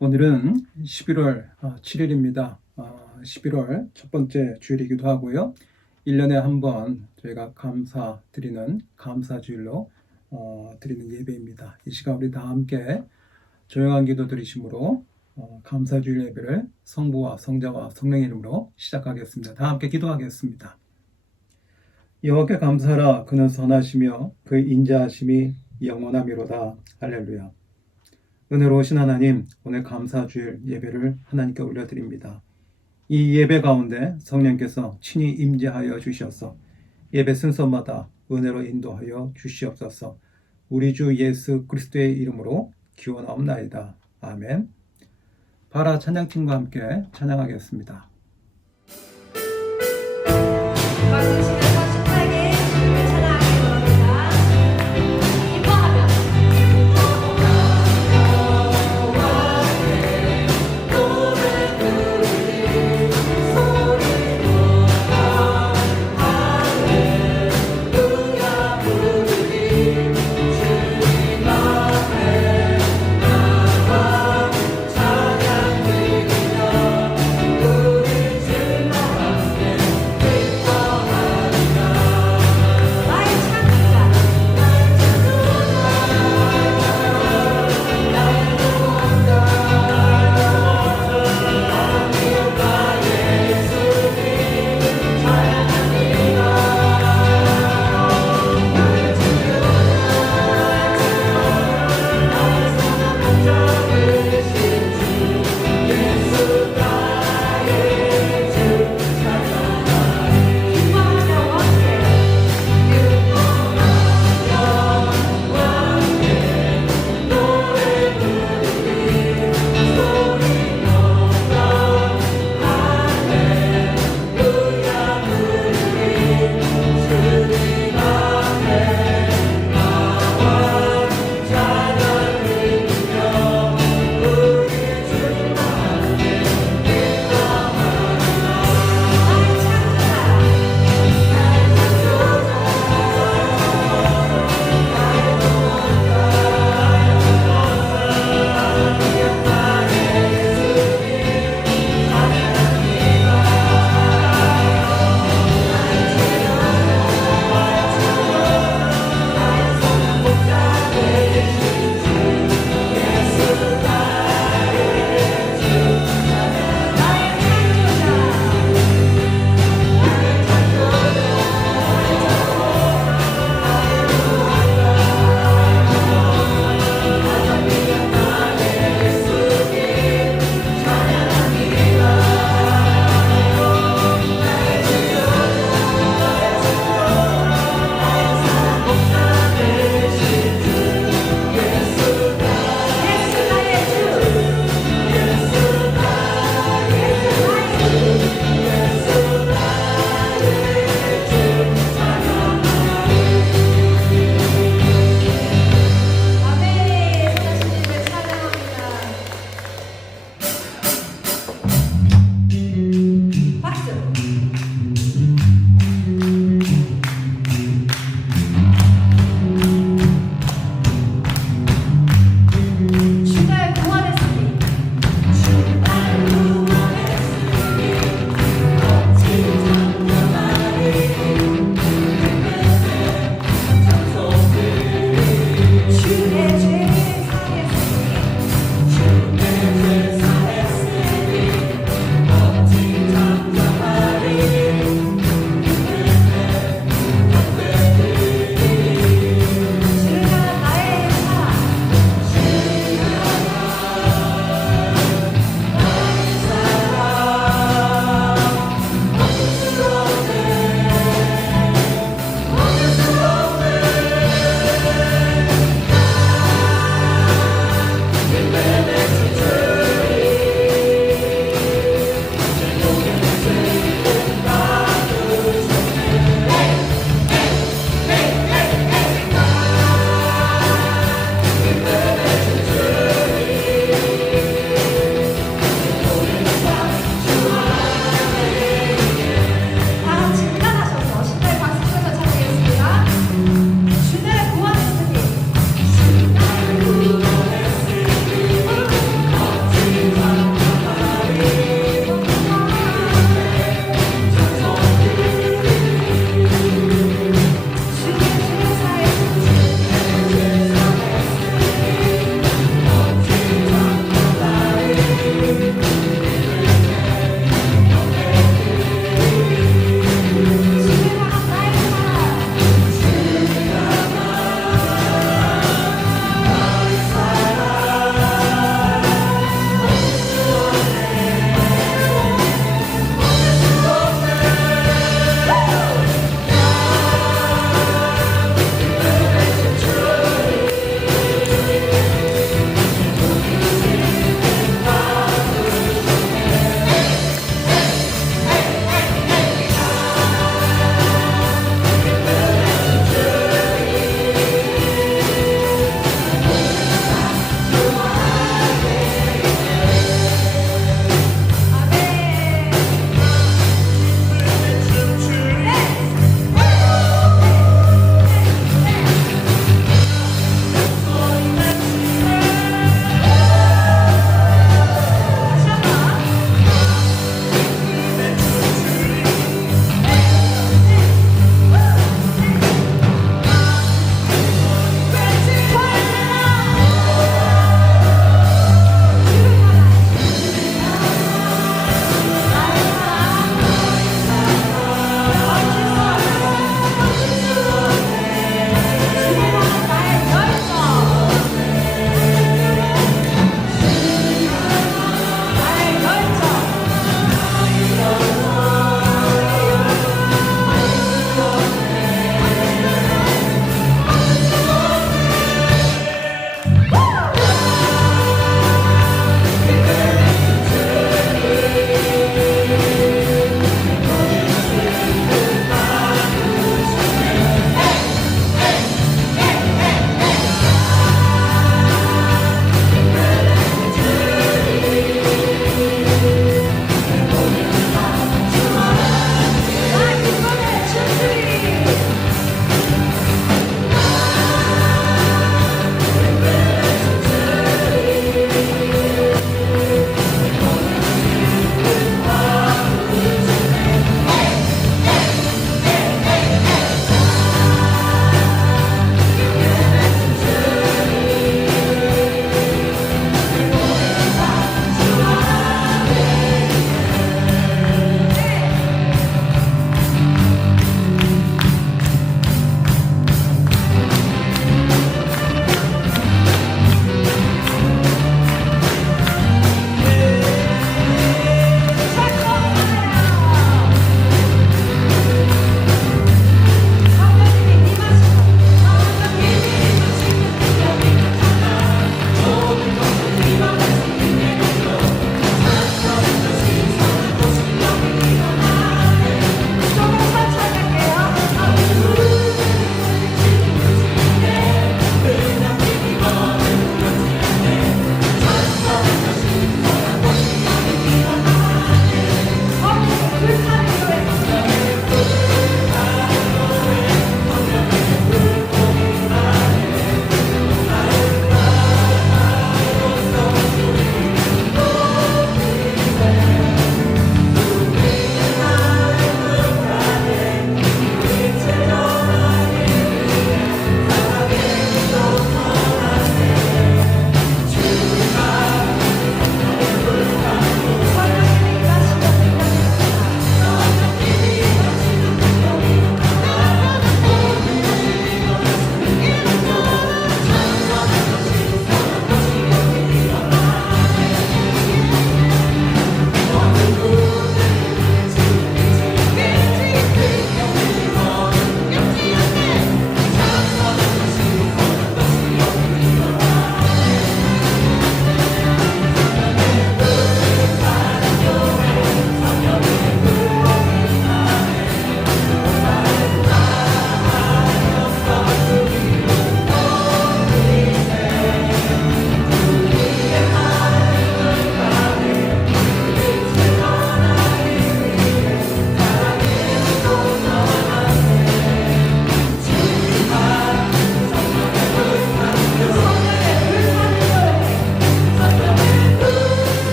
오늘은 11월 7일입니다. 11월 첫 번째 주일이기도 하고요. 1년에 한 번 저희가 감사드리는 감사주일로 드리는 예배입니다. 이 시간 우리 다 함께 조용한 기도 드리심으로 감사주일 예배를 성부와 성자와 성령의 이름으로 시작하겠습니다. 다 함께 기도하겠습니다. 여호와께 감사하라. 그는 선하시며 그의 인자하심이 영원하미로다. 할렐루야. 은혜로우신 하나님, 오늘 감사주일 예배를 하나님께 올려드립니다. 이 예배 가운데 성령께서 친히 임재하여 주셔서 예배 순서마다 은혜로 인도하여 주시옵소서. 우리 주 예수 그리스도의 이름으로 기원하옵나이다. 아멘. 바라 찬양팀과 함께 찬양하겠습니다.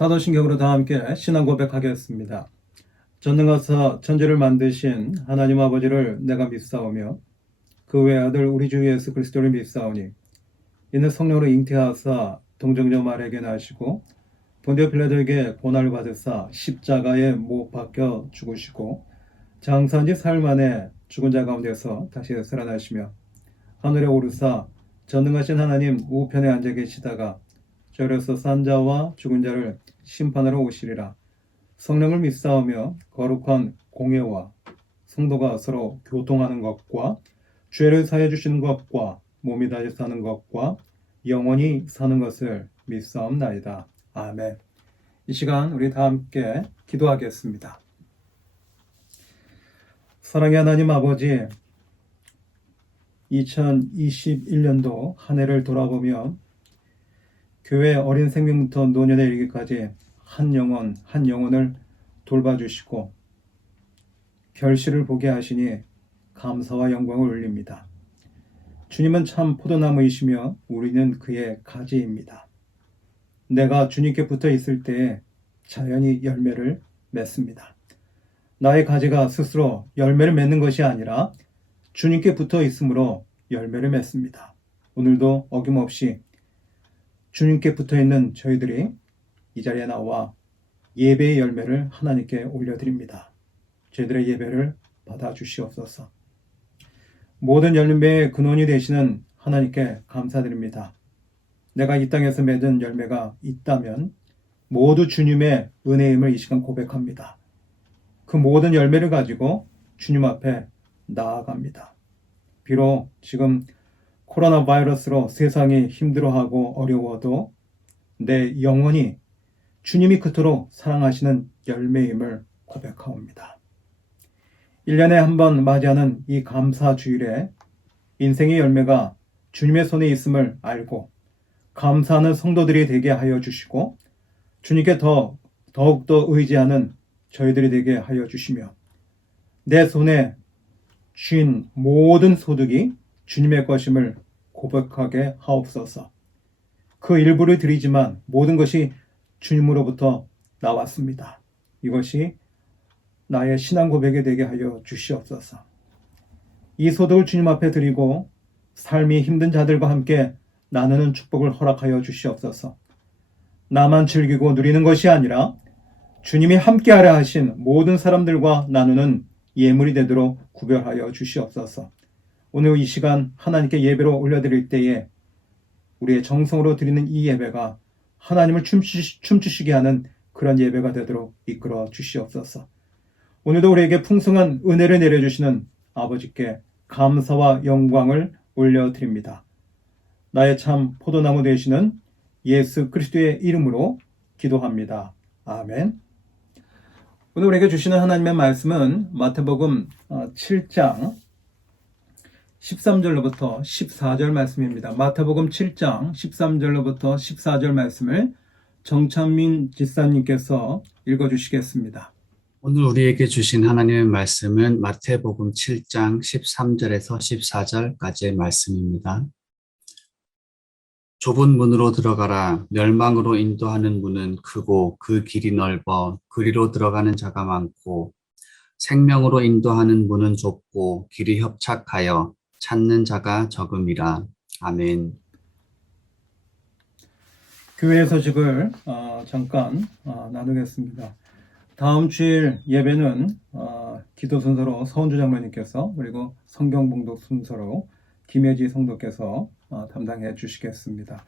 사도신경으로 다 함께 신앙 고백하겠습니다. 전능하사 천지를 만드신 하나님 아버지를 내가 믿사오며 그 외아들 우리 주 예수 그리스도를 믿사오니 이는 성령으로 잉태하사 동정녀 마리아에게 나시고 본디오 빌라도에게 고난을 받으사 십자가에 못 박혀 죽으시고 장사한 지 사흘 만에 죽은 자 가운데서 다시 살아나시며 하늘에 오르사 전능하신 하나님 우편에 앉아 계시다가 저려서 산 자와 죽은 자를 심판하러 오시리라. 성령을 믿사오며 거룩한 공예와 성도가 서로 교통하는 것과 죄를 사해 주시는 것과 몸이 다시 사는 것과 영원히 사는 것을 믿사옵나이다. 아멘. 이 시간 우리 다 함께 기도하겠습니다. 사랑의 하나님 아버지, 2021년도 한 해를 돌아보며 교회 어린 생명부터 노년에 이르기까지 한 영혼 한 영혼을 돌봐주시고 결실을 보게 하시니 감사와 영광을 올립니다. 주님은 참 포도나무이시며 우리는 그의 가지입니다. 내가 주님께 붙어 있을 때에 자연히 열매를 맺습니다. 나의 가지가 스스로 열매를 맺는 것이 아니라 주님께 붙어 있으므로 열매를 맺습니다. 오늘도 어김없이 주님께 붙어 있는 저희들이 이 자리에 나와 예배의 열매를 하나님께 올려드립니다. 저희들의 예배를 받아주시옵소서. 모든 열매의 근원이 되시는 하나님께 감사드립니다. 내가 이 땅에서 맺은 열매가 있다면 모두 주님의 은혜임을 이 시간 고백합니다. 그 모든 열매를 가지고 주님 앞에 나아갑니다. 비록 지금 코로나 바이러스로 세상이 힘들어하고 어려워도 내 영혼이 주님이 그토록 사랑하시는 열매임을 고백하옵니다. 1년에 한 번 맞이하는 이 감사 주일에 인생의 열매가 주님의 손에 있음을 알고 감사하는 성도들이 되게 하여 주시고 주님께 더욱더 의지하는 저희들이 되게 하여 주시며 내 손에 쥔 모든 소득이 주님의 것임을 고백하게 하옵소서. 그 일부를 드리지만 모든 것이 주님으로부터 나왔습니다. 이것이 나의 신앙 고백이 되게 하여 주시옵소서. 이 소득을 주님 앞에 드리고 삶이 힘든 자들과 함께 나누는 축복을 허락하여 주시옵소서. 나만 즐기고 누리는 것이 아니라 주님이 함께하려 하신 모든 사람들과 나누는 예물이 되도록 구별하여 주시옵소서. 오늘 이 시간 하나님께 예배로 올려드릴 때에 우리의 정성으로 드리는 이 예배가 하나님을 춤추시게 하는 그런 예배가 되도록 이끌어 주시옵소서. 오늘도 우리에게 풍성한 은혜를 내려주시는 아버지께 감사와 영광을 올려드립니다. 나의 참 포도나무 되시는 예수 그리스도의 이름으로 기도합니다. 아멘. 오늘 우리에게 주시는 하나님의 말씀은 마태복음 7장 13절로부터 14절 말씀입니다. 마태복음 7장 13절로부터 14절 말씀을 정찬민 집사님께서 읽어주시겠습니다. 오늘 우리에게 주신 하나님의 말씀은 마태복음 7장 13절에서 14절까지의 말씀입니다. 좁은 문으로 들어가라. 멸망으로 인도하는 문은 크고 그 길이 넓어 그리로 들어가는 자가 많고 생명으로 인도하는 문은 좁고 길이 협착하여 찾는 자가 적음이라. 아멘. 교회 소식을 잠깐 나누겠습니다. 다음 주일 예배는 기도 순서로 서은주 장로님께서 그리고 성경 봉독 순서로 김혜지 성도께서 담당해 주시겠습니다.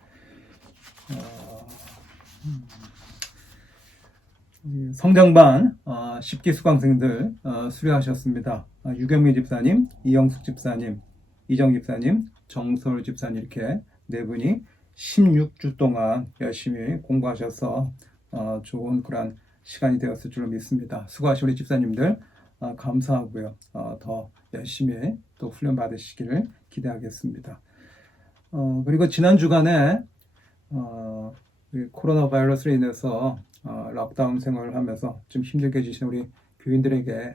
성장반 10기 수강생들 수료하셨습니다. 유경미 집사님, 이영숙 집사님, 이정 집사님, 정솔 집사님 이렇게 네 분이 16주 동안 열심히 공부하셔서 좋은 그런 시간이 되었을 줄로 믿습니다. 수고하신 우리 집사님들 감사하고요. 더 열심히 또 훈련 받으시기를 기대하겠습니다. 그리고 지난 주간에 코로나 바이러스로 인해서 락다운 생활을 하면서 좀 힘들게 지신 우리 교인들에게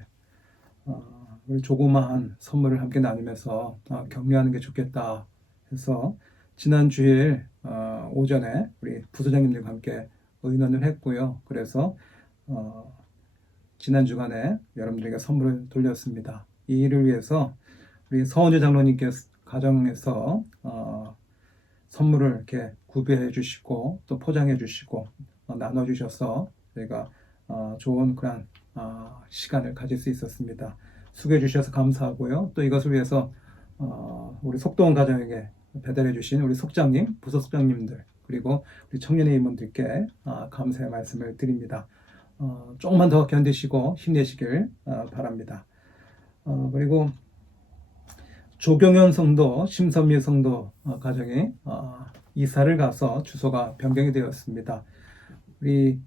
우리 조그마한 선물을 함께 나누면서 격려하는 게 좋겠다 해서 지난 주일 오전에 우리 부소장님들과 함께 의논을 했고요. 그래서 지난 주간에 여러분들에게 선물을 돌렸습니다. 이 일을 위해서 우리 서원주 장로님께서 가정에서 선물을 이렇게 구비해 주시고 또 포장해 주시고 나눠 주셔서 저희가 좋은 그런 시간을 가질 수 있었습니다. 수고해 주셔서 감사하고요. 또 이것을 위해서 우리 속도원 가정에게 배달해 주신 우리 속장님, 부속장님들 그리고 우리 청년의 임원들께 감사의 말씀을 드립니다. 조금만 더 견디시고 힘내시길 바랍니다. 그리고 조경현 성도, 심선미 성도 가정이 이사를 가서 주소가 변경이 되었습니다. 우리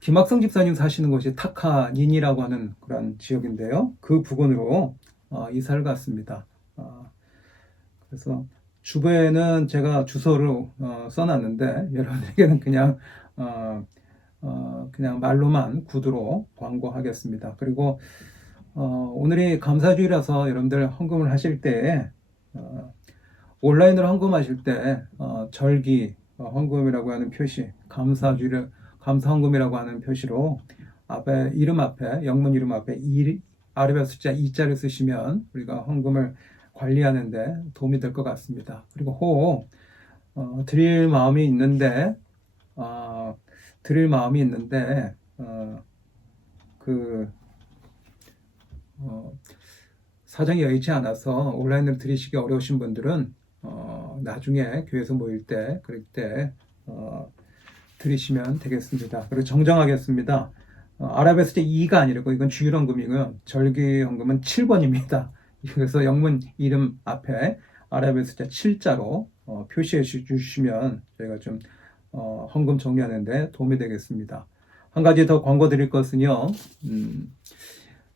김학성 집사님 사시는 곳이 타카닌이라고 하는 그런 지역인데요. 그 부근으로 이사를 갔습니다. 그래서 주변에는 제가 주소를 써놨는데 여러분에게는 그냥 말로만 구두로 광고하겠습니다. 그리고 오늘이 감사주일이라서 여러분들 헌금을 하실 때 온라인으로 헌금하실 때 절기 헌금이라고 하는 표시, 감사주일 감사 헌금이라고 하는 표시로 앞에 이름 앞에 영문 이름 앞에 아래별 숫자 2자를 쓰시면 우리가 헌금을 관리하는데 도움이 될 것 같습니다. 그리고 드릴 마음이 있는데 사정이 여의치 않아서 온라인으로 드리시기 어려우신 분들은 나중에 교회에서 모일 때 그럴 때 드리시면 되겠습니다. 그리고 정정하겠습니다. 아랍의 숫자 2가 아니라고 이건 주일헌금이고요. 절기헌금은 7번입니다. 그래서 영문 이름 앞에 아랍의 숫자 7자로 표시해 주시면 저희가 좀 헌금 정리하는데 도움이 되겠습니다. 한 가지 더 광고 드릴 것은요.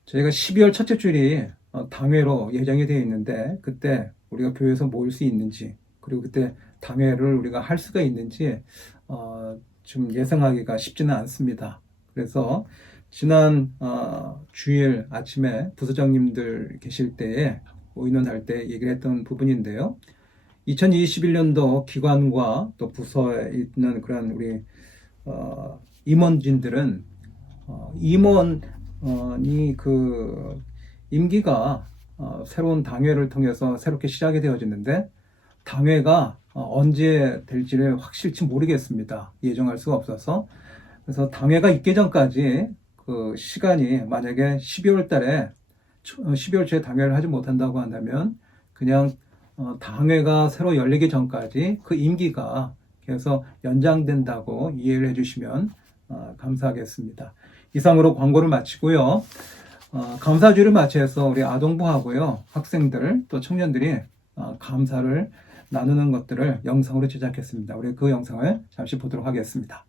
저희가 12월 첫째 주일이 당회로 예정이 되어 있는데 그때 우리가 교회에서 모일 수 있는지 그리고 그때 당회를 우리가 할 수가 있는지 좀 예상하기가 쉽지는 않습니다. 그래서 지난 주일 아침에 부서장님들 계실 때에 의논할 때 얘기를 했던 부분인데요. 2021년도 기관과 또 부서에 있는 그런 우리 임원진들은 임원이 그 임기가 새로운 당회를 통해서 새롭게 시작이 되어지는데 당회가 언제 될지를 확실치 모르겠습니다. 예정할 수가 없어서. 그래서 당회가 있기 전까지 그 시간이 만약에 12월 초에 당회를 하지 못한다고 한다면 그냥 당회가 새로 열리기 전까지 그 임기가 계속 연장된다고 이해를 해주시면 감사하겠습니다. 이상으로 광고를 마치고요. 감사주를 맞이해서 우리 아동부하고요, 학생들 또 청년들이 감사를 나누는 것들을 영상으로 제작했습니다. 우리 그 영상을 잠시 보도록 하겠습니다.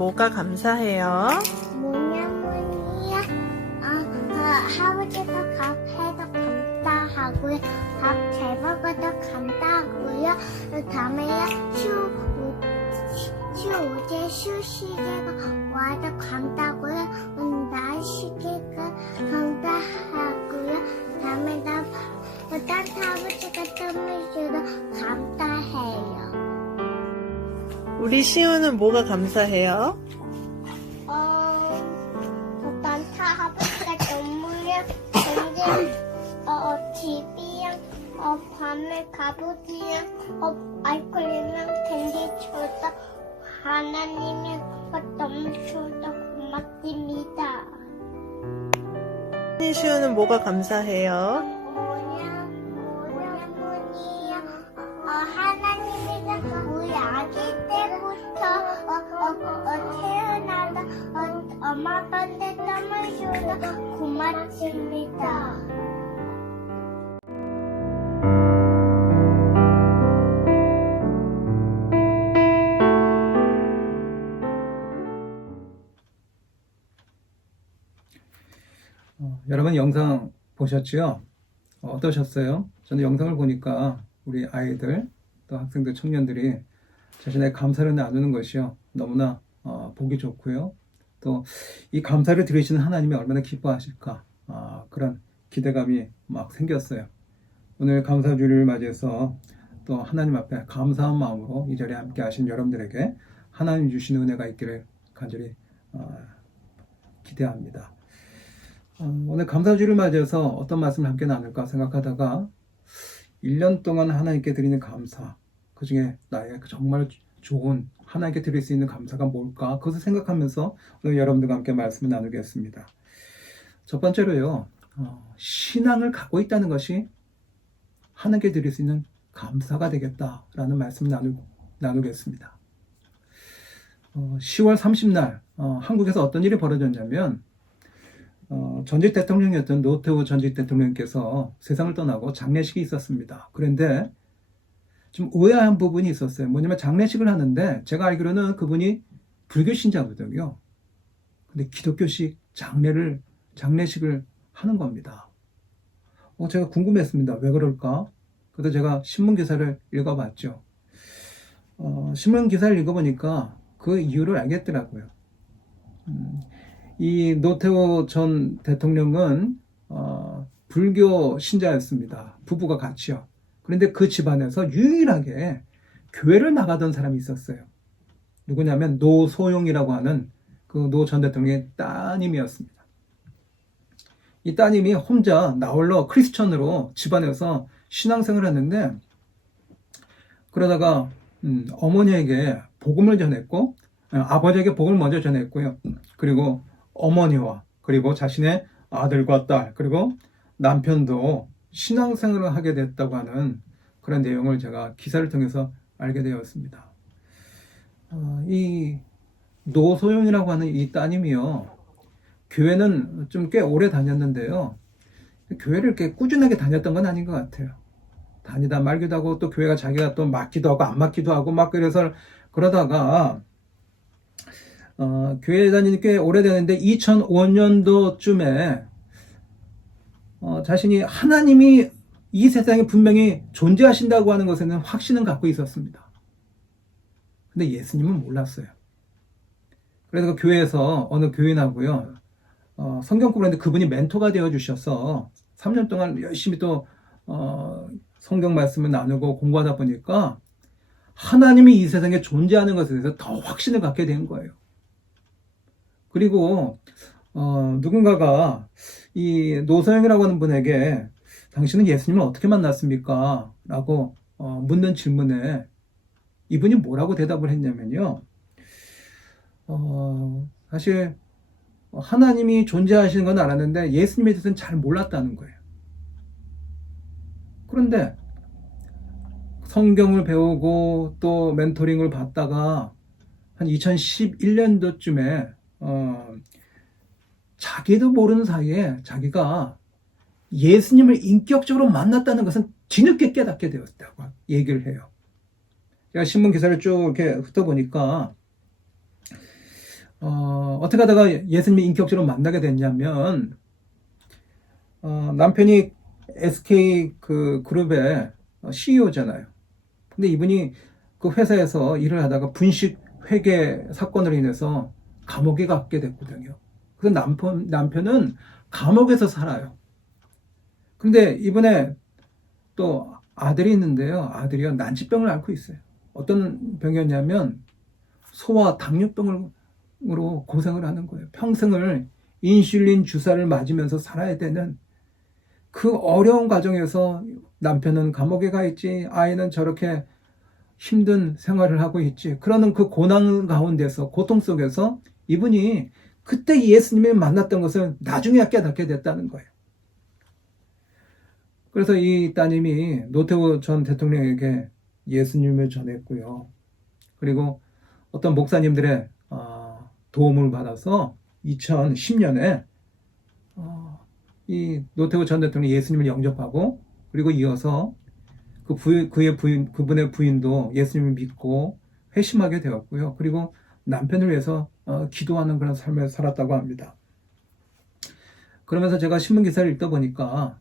뭐가 감사해요? 뭐냐면이야. 아버지가 밥 해서 감사하고요. 밥 잘 먹어서 감사하고요. 다음에요. 휴시계가 와서 감사하고요. 날씨가 감사하고요. 다음에 딴 아버지가 뜸을 주러 감사해요. 우리 시우는 뭐가 감사해요? 산타 아버지가 동물이랑 집이랑 밤에 가보지랑 아이스크림이랑 캔디 줘서 하나님이 너무 줘서 고맙습니다. 시우는 뭐가 감사해요? 뭐냐면이요. 하나님이가 우리 아기 때부터 태어나서 엄마 아빠한테 땀을 줘서 고맙습니다. 여러분 영상 보셨죠? 어떠셨어요? 저는 영상을 보니까 우리 아이들 또 학생들 청년들이 자신의 감사를 나누는 것이요 너무나 보기 좋고요. 또 이 감사를 들으시는 하나님이 얼마나 기뻐하실까 그런 기대감이 막 생겼어요. 오늘 감사주일을 맞이해서 또 하나님 앞에 감사한 마음으로 이 자리에 함께 하신 여러분들에게 하나님 주시는 은혜가 있기를 간절히 기대합니다. 오늘 감사주일을 맞이해서 어떤 말씀을 함께 나눌까 생각하다가 1년 동안 하나님께 드리는 감사, 그 중에 나의 정말 좋은 하나님께 드릴 수 있는 감사가 뭘까? 그것을 생각하면서 오늘 여러분들과 함께 말씀을 나누겠습니다. 첫 번째로요, 신앙을 갖고 있다는 것이 하나님께 드릴 수 있는 감사가 되겠다라는 말씀을 나누겠습니다. 10월 30날 한국에서 어떤 일이 벌어졌냐면 전직 대통령이었던 노태우 전직 대통령께서 세상을 떠나고 장례식이 있었습니다. 그런데 좀 의아한 부분이 있었어요. 뭐냐면 장례식을 하는데 제가 알기로는 그분이 불교 신자거든요. 근데 기독교식 장례식을 하는 겁니다. 제가 궁금했습니다. 왜 그럴까? 그래서 제가 신문 기사를 읽어봤죠. 신문 기사를 읽어보니까 그 이유를 알겠더라고요. 이 노태우 전 대통령은 불교 신자였습니다. 부부가 같이요. 그런데 그 집안에서 유일하게 교회를 나가던 사람이 있었어요. 누구냐면 노소용이라고 하는 그 노 전 대통령의 따님이었습니다. 이 따님이 혼자 나홀로 크리스천으로 집안에서 신앙생활을 했는데 그러다가 어머니에게 복음을 전했고 아버지에게 복음을 먼저 전했고요. 그리고 어머니와 그리고 자신의 아들과 딸 그리고 남편도 신앙생활을 하게 됐다고 하는 그런 내용을 제가 기사를 통해서 알게 되었습니다. 이 노소용이라고 하는 이 따님이요. 교회는 좀 꽤 오래 다녔는데요. 교회를 이렇게 꾸준하게 다녔던 건 아닌 것 같아요. 다니다 말기도 하고 또 교회가 자기가 또 맞기도 하고 안 맞기도 하고 막 그래서 그러다가 교회 다니는 꽤 오래됐는데 2005년도쯤에 자신이 하나님이 이 세상에 분명히 존재하신다고 하는 것에는 확신을 갖고 있었습니다. 근데 예수님은 몰랐어요. 그래서 그 교회에서 어느 교인하고요 성경 공부를 했는데 그분이 멘토가 되어 주셔서 3년 동안 열심히 또 성경 말씀을 나누고 공부하다 보니까 하나님이 이 세상에 존재하는 것에 대해서 더 확신을 갖게 된 거예요. 그리고 누군가가 이 노소영이라고 하는 분에게 당신은 예수님을 어떻게 만났습니까? 라고 묻는 질문에 이분이 뭐라고 대답을 했냐면요. 사실 하나님이 존재하시는 건 알았는데 예수님에 대해서는 잘 몰랐다는 거예요. 그런데 성경을 배우고 또 멘토링을 받다가 한 2011년도쯤에 자기도 모르는 사이에 자기가 예수님을 인격적으로 만났다는 것은 뒤늦게 깨닫게 되었다고 얘기를 해요. 제가 신문 기사를 쭉 이렇게 훑어보니까 어떻게 하다가 예수님이 인격적으로 만나게 됐냐면, 남편이 SK 그 그룹의 CEO잖아요. 근데 이분이 그 회사에서 일을 하다가 분식 회계 사건으로 인해서 감옥에 가게 됐거든요. 그래서 남편은 감옥에서 살아요. 그런데 이번에 또 아들이 있는데요. 아들이요, 난치병을 앓고 있어요. 어떤 병이었냐면 소아 당뇨병으로 고생을 하는 거예요. 평생을 인슐린 주사를 맞으면서 살아야 되는 그 어려운 과정에서 남편은 감옥에 가 있지, 아이는 저렇게 힘든 생활을 하고 있지. 그러는 그 고난 가운데서, 고통 속에서 이분이 그때 예수님을 만났던 것을 나중에 깨닫게 됐다는 거예요. 그래서 이 따님이 노태우 전 대통령에게 예수님을 전했고요. 그리고 어떤 목사님들의 도움을 받아서 2010년에 이 노태우 전 대통령이 예수님을 영접하고, 그리고 이어서 그분의 부인도 예수님을 믿고 회심하게 되었고요. 그리고 남편을 위해서 기도하는 그런 삶을 살았다고 합니다. 그러면서 제가 신문 기사를 읽다 보니까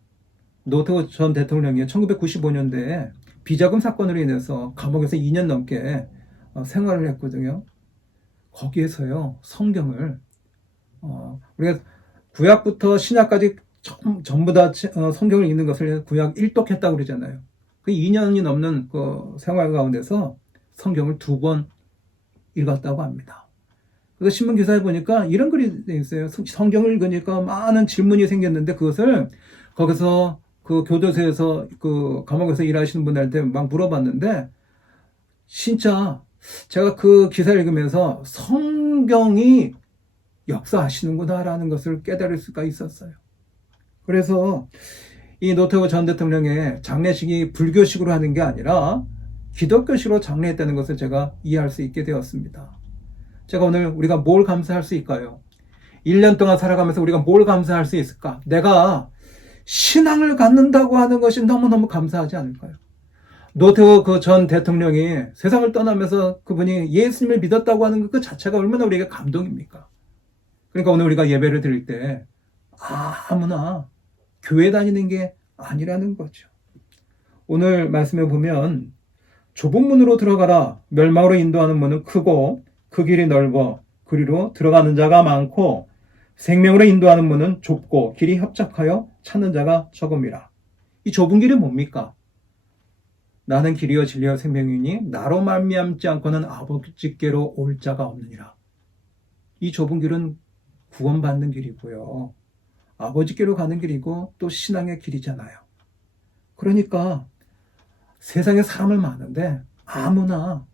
노태우 전 대통령이 1995년대에 비자금 사건으로 인해서 감옥에서 2년 넘게 생활을 했거든요. 거기에서요, 성경을 우리가 구약부터 신약까지 전부 다 성경을 읽는 것을 구약 1독했다고 그러잖아요. 그 2년이 넘는 그 생활 가운데서 성경을 2번 읽었다고 합니다. 그래서 신문 기사에 보니까 이런 글이 돼 있어요. 성경을 읽으니까 많은 질문이 생겼는데, 그것을 거기서 그 교도소에서 그 감옥에서 일하시는 분들한테 막 물어봤는데, 진짜 제가 그 기사를 읽으면서 성경이 역사하시는구나라는 것을 깨달을 수가 있었어요. 그래서 이 노태우 전 대통령의 장례식이 불교식으로 하는 게 아니라 기독교식으로 장례했다는 것을 제가 이해할 수 있게 되었습니다. 제가 오늘 우리가 뭘 감사할 수 있을까요? 1년 동안 살아가면서 우리가 뭘 감사할 수 있을까? 내가 신앙을 갖는다고 하는 것이 너무너무 감사하지 않을까요? 노태우 그 전 대통령이 세상을 떠나면서 그분이 예수님을 믿었다고 하는 그 자체가 얼마나 우리에게 감동입니까? 그러니까 오늘 우리가 예배를 드릴 때 아무나 교회 다니는 게 아니라는 거죠. 오늘 말씀에 보면 좁은 문으로 들어가라. 멸망으로 인도하는 문은 크고 그 길이 넓어 그리로 들어가는 자가 많고 생명으로 인도하는 문은 좁고 길이 협착하여 찾는 자가 적음이라. 이 좁은 길이 뭡니까? 나는 길이요 진리요 생명이니 나로 말미암지 않고는 아버지께로 올 자가 없느니라. 이 좁은 길은 구원받는 길이고요. 아버지께로 가는 길이고 또 신앙의 길이잖아요. 그러니까 세상에 사람을 많은데 아무나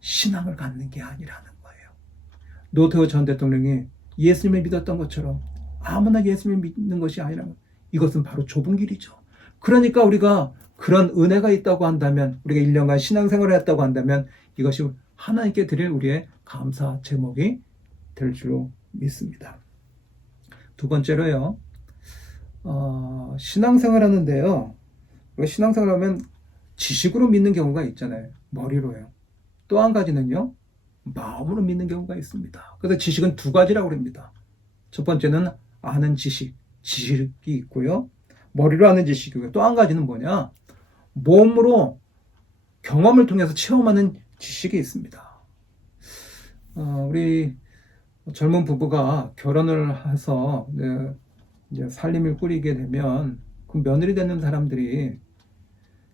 신앙을 갖는 게 아니라는 거예요. 노태우 전 대통령이 예수님을 믿었던 것처럼 아무나 예수님을 믿는 것이 아니라 이것은 바로 좁은 길이죠. 그러니까 우리가 그런 은혜가 있다고 한다면, 우리가 1년간 신앙생활을 했다고 한다면 이것이 하나님께 드릴 우리의 감사 제목이 될 줄로 믿습니다. 두 번째로요, 신앙생활 하는데요, 우리가 신앙생활 하면 지식으로 믿는 경우가 있잖아요. 머리로요. 또 한 가지는요, 마음으로 믿는 경우가 있습니다. 그래서 지식은 두 가지라고 합니다. 첫 번째는 아는 지식이 있고요. 머리로 아는 지식이고요. 또 한 가지는 뭐냐? 몸으로 경험을 통해서 체험하는 지식이 있습니다. 우리 젊은 부부가 결혼을 해서 이제 살림을 꾸리게 되면 그 며느리 되는 사람들이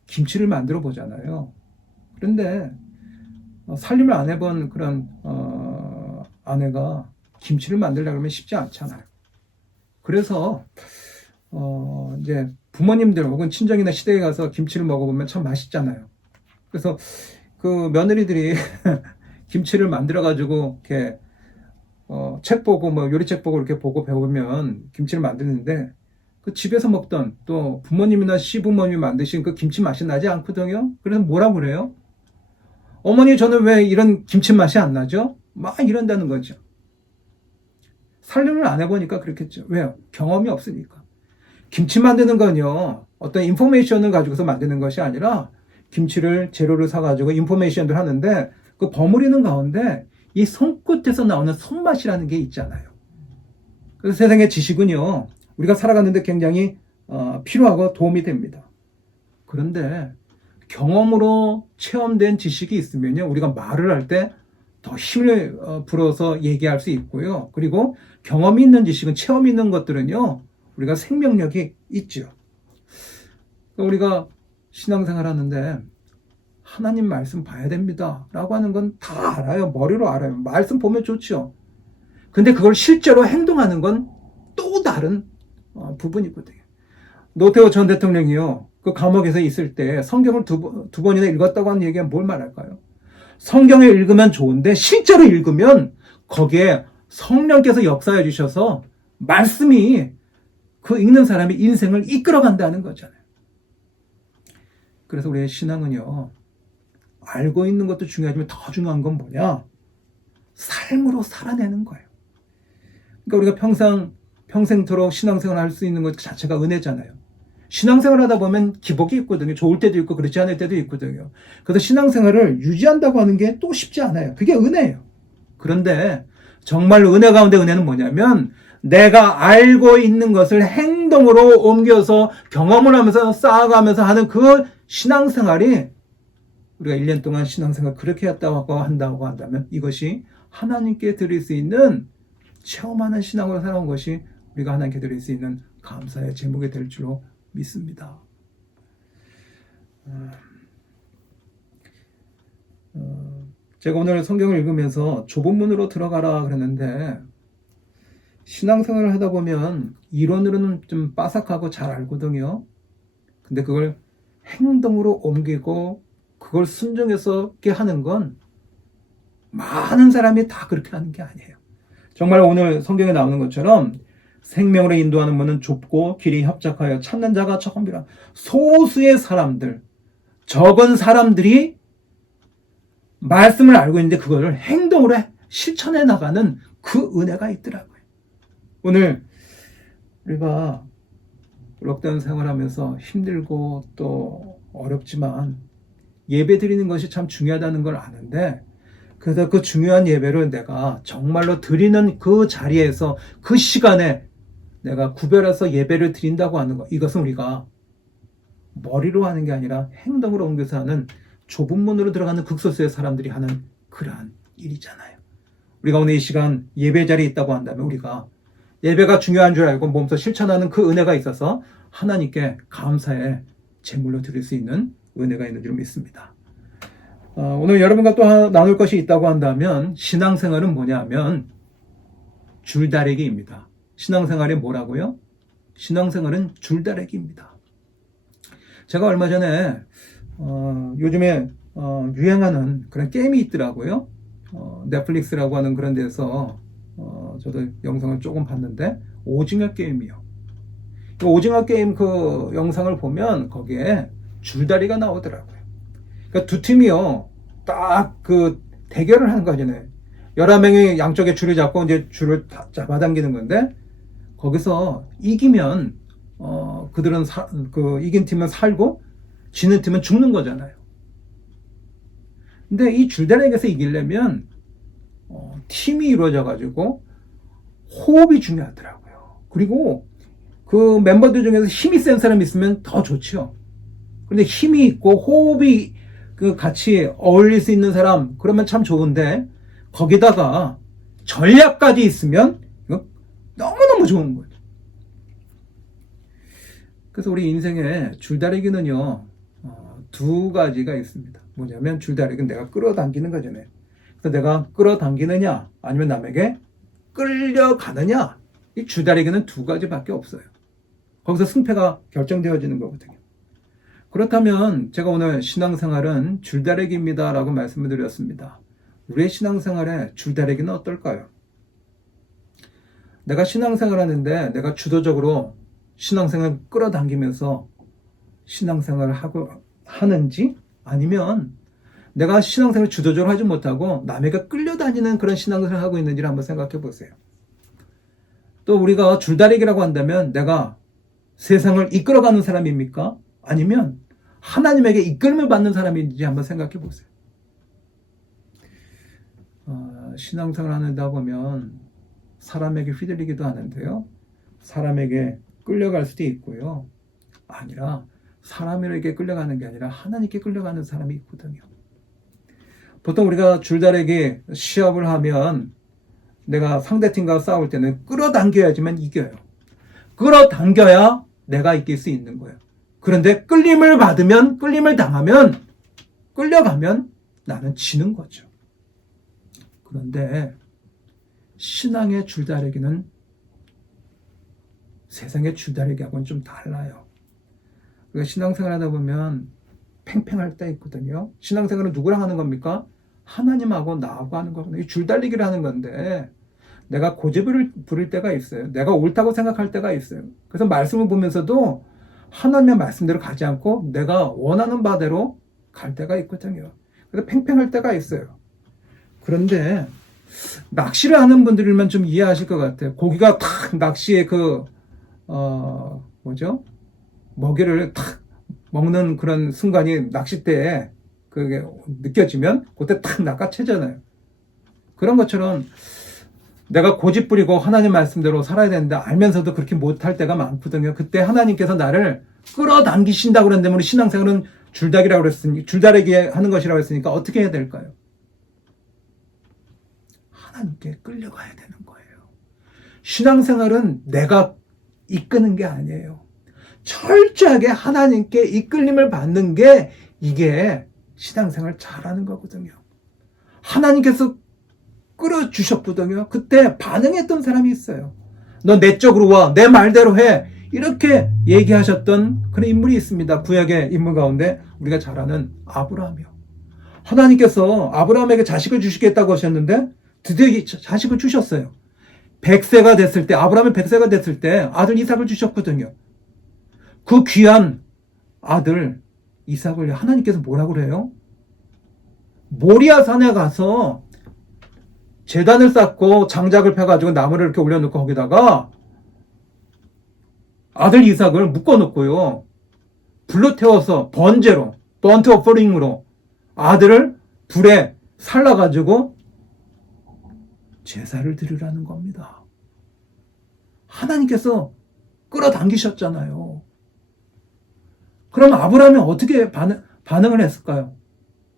김치를 만들어 보잖아요. 그런데 살림을 안 해본 그런 아내가 김치를 만들려고 하면 쉽지 않잖아요. 그래서 이제 부모님들 혹은 친정이나 시댁에 가서 김치를 먹어보면 참 맛있잖아요. 그래서 그 며느리들이 김치를 만들어 가지고 이렇게 책 보고 뭐 요리책 보고 이렇게 보고 배우면 김치를 만드는데, 그 집에서 먹던 또 부모님이나 시부모님이 만드신 그 김치 맛이 나지 않거든요. 그래서 뭐라고 그래요? 어머니, 저는 왜 이런 김치 맛이 안 나죠? 막 이런다는 거죠. 살림을 안 해보니까 그렇겠죠. 왜요? 경험이 없으니까. 김치 만드는 건요, 어떤 인포메이션을 가지고서 만드는 것이 아니라 김치를 재료를 사가지고 인포메이션을 하는데 그 버무리는 가운데 이 손끝에서 나오는 손맛이라는 게 있잖아요. 그래서 세상의 지식은요, 우리가 살아가는데 굉장히 필요하고 도움이 됩니다. 그런데 경험으로 체험된 지식이 있으면요, 우리가 말을 할 때 더 힘을 불어서 얘기할 수 있고요. 그리고 경험이 있는 지식은, 체험이 있는 것들은요, 우리가 생명력이 있죠. 우리가 신앙생활 하는데 하나님 말씀 봐야 됩니다 라고 하는 건 다 알아요. 머리로 알아요. 말씀 보면 좋죠. 근데 그걸 실제로 행동하는 건 또 다른 부분이거든요. 노태우 전 대통령이요, 그 감옥에서 있을 때 성경을 두 번이나 읽었다고 하는 얘기가 뭘 말할까요? 성경을 읽으면 좋은데 실제로 읽으면 거기에 성령께서 역사해 주셔서 말씀이 그 읽는 사람의 인생을 이끌어간다는 거잖아요. 그래서 우리의 신앙은요, 알고 있는 것도 중요하지만 더 중요한 건 뭐냐? 삶으로 살아내는 거예요. 그러니까 우리가 평생토록 신앙생활을 할 수 있는 것 자체가 은혜잖아요. 신앙생활을 하다 보면 기복이 있거든요. 좋을 때도 있고 그렇지 않을 때도 있거든요. 그래서 신앙생활을 유지한다고 하는 게 또 쉽지 않아요. 그게 은혜예요. 그런데 정말로 은혜 가운데 은혜는 뭐냐면, 내가 알고 있는 것을 행동으로 옮겨서 경험을 하면서 쌓아가면서 하는 그 신앙생활이, 우리가 1년 동안 신앙생활 그렇게 했다고 한다고 한다면 이것이 하나님께 드릴 수 있는, 체험하는 신앙으로 살아온 것이 우리가 하나님께 드릴 수 있는 감사의 제목이 될 줄로 믿습니다. 제가 오늘 성경을 읽으면서 좁은 문으로 들어가라 그랬는데, 신앙생활을 하다 보면 이론으로는 좀 빠삭하고 잘 알거든요. 근데 그걸 행동으로 옮기고 그걸 순종해서 하는 건 많은 사람이 다 그렇게 하는 게 아니에요. 정말 오늘 성경에 나오는 것처럼 생명으로 인도하는 문은 좁고 길이 협착하여 찾는 자가 적음이라. 소수의 사람들, 적은 사람들이 말씀을 알고 있는데 그걸 행동으로 실천해 나가는 그 은혜가 있더라고요. 오늘 우리가 록다운 생활하면서 힘들고 또 어렵지만 예배 드리는 것이 참 중요하다는 걸 아는데, 그래서 그 중요한 예배를 내가 정말로 드리는 그 자리에서, 그 시간에 내가 구별해서 예배를 드린다고 하는 것, 이것은 우리가 머리로 하는 게 아니라 행동으로 옮겨서 하는, 좁은 문으로 들어가는 극소수의 사람들이 하는 그러한 일이잖아요. 우리가 오늘 이 시간 예배 자리에 있다고 한다면 우리가 예배가 중요한 줄 알고 몸소 실천하는 그 은혜가 있어서 하나님께 감사의 제물로 드릴 수 있는 은혜가 있는 줄 믿습니다. 오늘 여러분과 또 나눌 것이 있다고 한다면, 신앙생활은 뭐냐면 줄다리기입니다. 신앙생활이 뭐라고요? 신앙생활은 줄다리기입니다. 제가 얼마 전에 요즘에 유행하는 그런 게임이 있더라고요. 넷플릭스라고 하는 그런 데서 저도 영상을 조금 봤는데, 오징어 게임이요. 오징어 게임 그 영상을 보면 거기에 줄다리가 나오더라고요. 그러니까 두 팀이요, 딱 그 대결을 하는 거잖아요. 11명이 양쪽에 줄을 잡고 이제 줄을 잡아당기는 건데, 거기서 이기면 그들은 그 이긴 팀은 살고 지는 팀은 죽는 거잖아요. 근데 이 줄다리기에서 이기려면 팀이 이루어져 가지고 호흡이 중요하더라고요. 그리고 그 멤버들 중에서 힘이 센 사람이 있으면 더 좋죠. 그런데 힘이 있고 호흡이 그 같이 어울릴 수 있는 사람, 그러면 참 좋은데, 거기다가 전략까지 있으면 이거 너무너무 좋은 거죠. 그래서 우리 인생에 줄다리기는요, 두 가지가 있습니다. 뭐냐면, 줄다리기는 내가 끌어당기는 거잖아요. 그래서 내가 끌어당기느냐 아니면 남에게 끌려가느냐, 이 줄다리기는 두 가지밖에 없어요. 거기서 승패가 결정되어지는 거거든요. 그렇다면 제가 오늘 신앙생활은 줄다리기입니다 라고 말씀을 드렸습니다. 우리의 신앙생활에 줄다리기는 어떨까요? 내가 신앙생활 하는데 내가 주도적으로 신앙생활을 끌어당기면서 신앙생활을 하는지, 아니면 내가 신앙생활을 주도적으로 하지 못하고 남에게 끌려다니는 그런 신앙생활을 하고 있는지를 한번 생각해 보세요. 또 우리가 줄다리기라고 한다면 내가 세상을 이끌어가는 사람입니까? 아니면 하나님에게 이끌림을 받는 사람인지 한번 생각해 보세요. 신앙생활 하다 보면 사람에게 휘둘리기도 하는데요. 사람에게 끌려갈 수도 있고요. 아니라 사람에게 끌려가는 게 아니라 하나님께 끌려가는 사람이 있거든요. 보통 우리가 줄다리기 시합을 하면 내가 상대팀과 싸울 때는 끌어당겨야지만 이겨요. 끌어당겨야 내가 이길 수 있는 거예요. 그런데 끌림을 받으면, 끌림을 당하면, 끌려가면 나는 지는 거죠. 그런데 신앙의 줄다리기는 세상의 줄다리기하고는 좀 달라요. 그러니까 신앙생활 하다 보면 팽팽할 때 있거든요. 신앙생활은 누구랑 하는 겁니까? 하나님하고 나하고 하는 거거든요. 이 줄달리기를 하는 건데 내가 고집을 부릴 때가 있어요. 내가 옳다고 생각할 때가 있어요. 그래서 말씀을 보면서도 하나님의 말씀대로 가지 않고 내가 원하는 바대로 갈 때가 있거든요. 그래서 팽팽할 때가 있어요. 그런데 낚시를 하는 분들이면 좀 이해하실 것 같아요. 고기가 탁 낚시의 먹이를 탁 먹는 그런 순간이 낚싯대에 그게 느껴지면 그때 탁 낚아채잖아요. 그런 것처럼 내가 고집 부리고 하나님 말씀대로 살아야 되는데 알면서도 그렇게 못할 때가 많거든요. 그때 하나님께서 나를 끌어당기신다고 그랬는데 우리 신앙생활은 줄다리기라고 그랬으니 줄다리기 하는 것이라고 했으니까 어떻게 해야 될까요? 하나님께 끌려가야 되는 거예요. 신앙생활은 내가 이끄는 게 아니에요. 철저하게 하나님께 이끌림을 받는 게 이게 신앙생활 잘하는 거거든요. 하나님께서 끌어주셨거든요. 그때 반응했던 사람이 있어요. 너 내 쪽으로 와. 내 말대로 해. 이렇게 얘기하셨던 그런 인물이 있습니다. 구약의 인물 가운데 우리가 잘 아는 아브라함이요. 하나님께서 아브라함에게 자식을 주시겠다고 하셨는데 드디어 자식을 주셨어요. 100세가 됐을 때, 아브라함이 100세가 됐을 때 아들 이삭을 주셨거든요. 그 귀한 아들 이삭을 하나님께서 뭐라고 그래요? 모리아 산에 가서 제단을 쌓고 장작을 펴가지고 나무를 이렇게 올려놓고 거기다가 아들 이삭을 묶어놓고요. 불로 태워서 번제로, 번트 오퍼링으로 아들을 불에 살라가지고 제사를 드리라는 겁니다. 하나님께서 끌어당기셨잖아요. 그럼 아브라함이 어떻게 반응을 했을까요?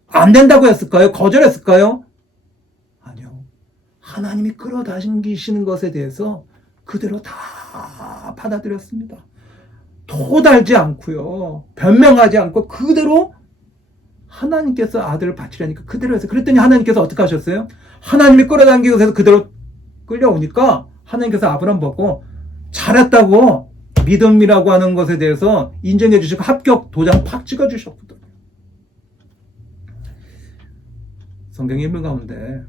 안 된다고 했을까요? 거절했을까요? 아니요. 하나님이 끌어당기시는 것에 대해서 그대로 다 받아들였습니다. 토달지 않고요. 변명하지 않고 그대로 하나님께서 아들을 바치라니까 그대로 해서 그랬더니 하나님께서 어떻게 하셨어요? 하나님이 끌어당기고 해서 그대로 끌려오니까 하나님께서 아브라함 보고 잘했다고 믿음이라고 하는 것에 대해서 인정해 주시고 합격 도장 팍 찍어 주셨거든요. 성경의 인물 가운데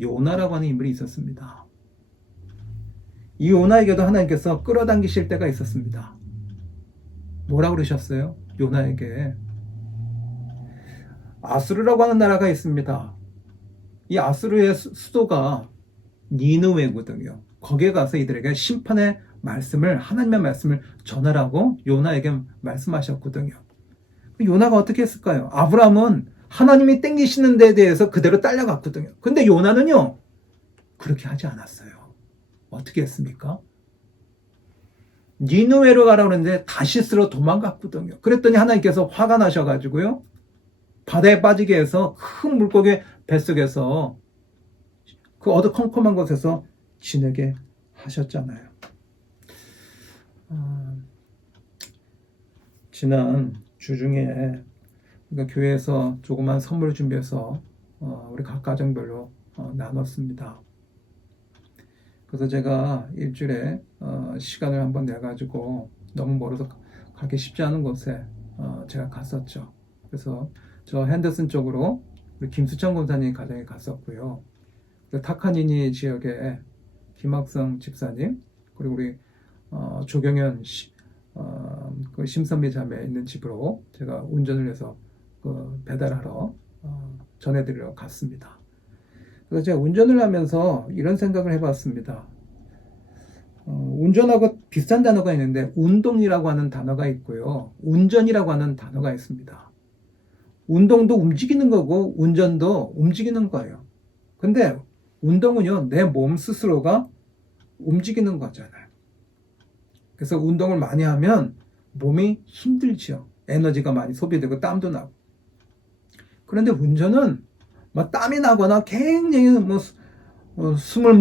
요나라고 하는 인물이 있었습니다. 이 요나에게도 하나님께서 끌어당기실 때가 있었습니다. 뭐라고 그러셨어요? 요나에게 아수르라고 하는 나라가 있습니다. 이 아수르의 수도가 니느웨거든요. 거기에 가서 이들에게 심판의 말씀을, 하나님의 말씀을 전하라고 요나에게 말씀하셨거든요. 요나가 어떻게 했을까요? 아브라함은 하나님이 땡기시는 데에 대해서 그대로 딸려갔거든요. 근데 요나는요, 그렇게 하지 않았어요. 어떻게 했습니까? 니느웨로 가라고 그랬는데 다시스로 도망갔거든요. 그랬더니 하나님께서 화가 나셔가지고요, 바다에 빠지게 해서 큰 물고기 뱃속에서 그 어두컴컴한 곳에서 지내게 하셨잖아요. 지난 주 중에 그러니까 교회에서 조그만 선물을 준비해서 우리 각 가정별로 나눴습니다. 그래서 제가 일주일에 시간을 한번 내가지고 너무 멀어서 가기 쉽지 않은 곳에 제가 갔었죠. 그래서 저 핸더슨 쪽으로 우리 김수창 권사님 가정에 갔었고요. 타카니니 지역에 김학성 집사님, 그리고 우리 조경현 그 심선미 자매 있는 집으로 제가 운전을 해서 배달하러 전해드리러 갔습니다. 그래서 제가 운전을 하면서 이런 생각을 해봤습니다. 운전하고 비슷한 단어가 있는데 운동이라고 하는 단어가 있고요. 운전이라고 하는 단어가 있습니다. 운동도 움직이는 거고 운전도 움직이는 거예요. 근데 운동은요, 내 몸 스스로가 움직이는 거잖아요. 그래서 운동을 많이 하면 몸이 힘들죠. 에너지가 많이 소비되고 땀도 나고. 그런데 운전은 막 땀이 나거나 굉장히 숨을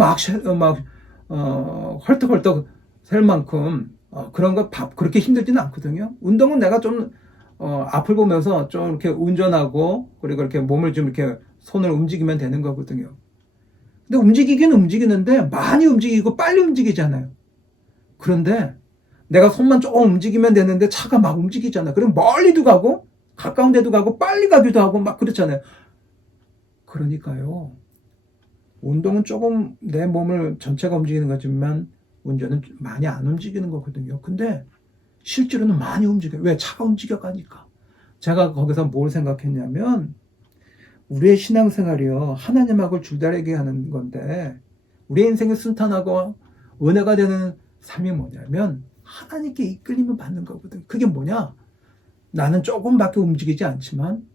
헐떡헐떡 셀 만큼 그런 거 그렇게 힘들지는 않거든요. 운동은 내가 좀 앞을 보면서 좀 이렇게 운전하고 그리고 이렇게 몸을 좀 이렇게 손을 움직이면 되는 거거든요. 근데 움직이긴 움직이는데 많이 움직이고 빨리 움직이잖아요. 그런데 내가 손만 조금 움직이면 되는데 차가 막 움직이잖아요. 그럼 멀리도 가고 가까운 데도 가고 빨리 가기도 하고 막 그렇잖아요. 그러니까요. 운동은 조금 내 몸을 전체가 움직이는 거지만 운전은 많이 안 움직이는 거거든요. 근데 실제로는 많이 움직여요. 왜? 차가 움직여가니까. 제가 거기서 뭘 생각했냐면 우리의 신앙생활이요. 하나님하고 줄다리기 하는 건데 우리의 인생이 순탄하고 은혜가 되는 삶이 뭐냐면 하나님께 이끌림을 받는 거거든. 그게 뭐냐? 나는 조금밖에 움직이지 않지만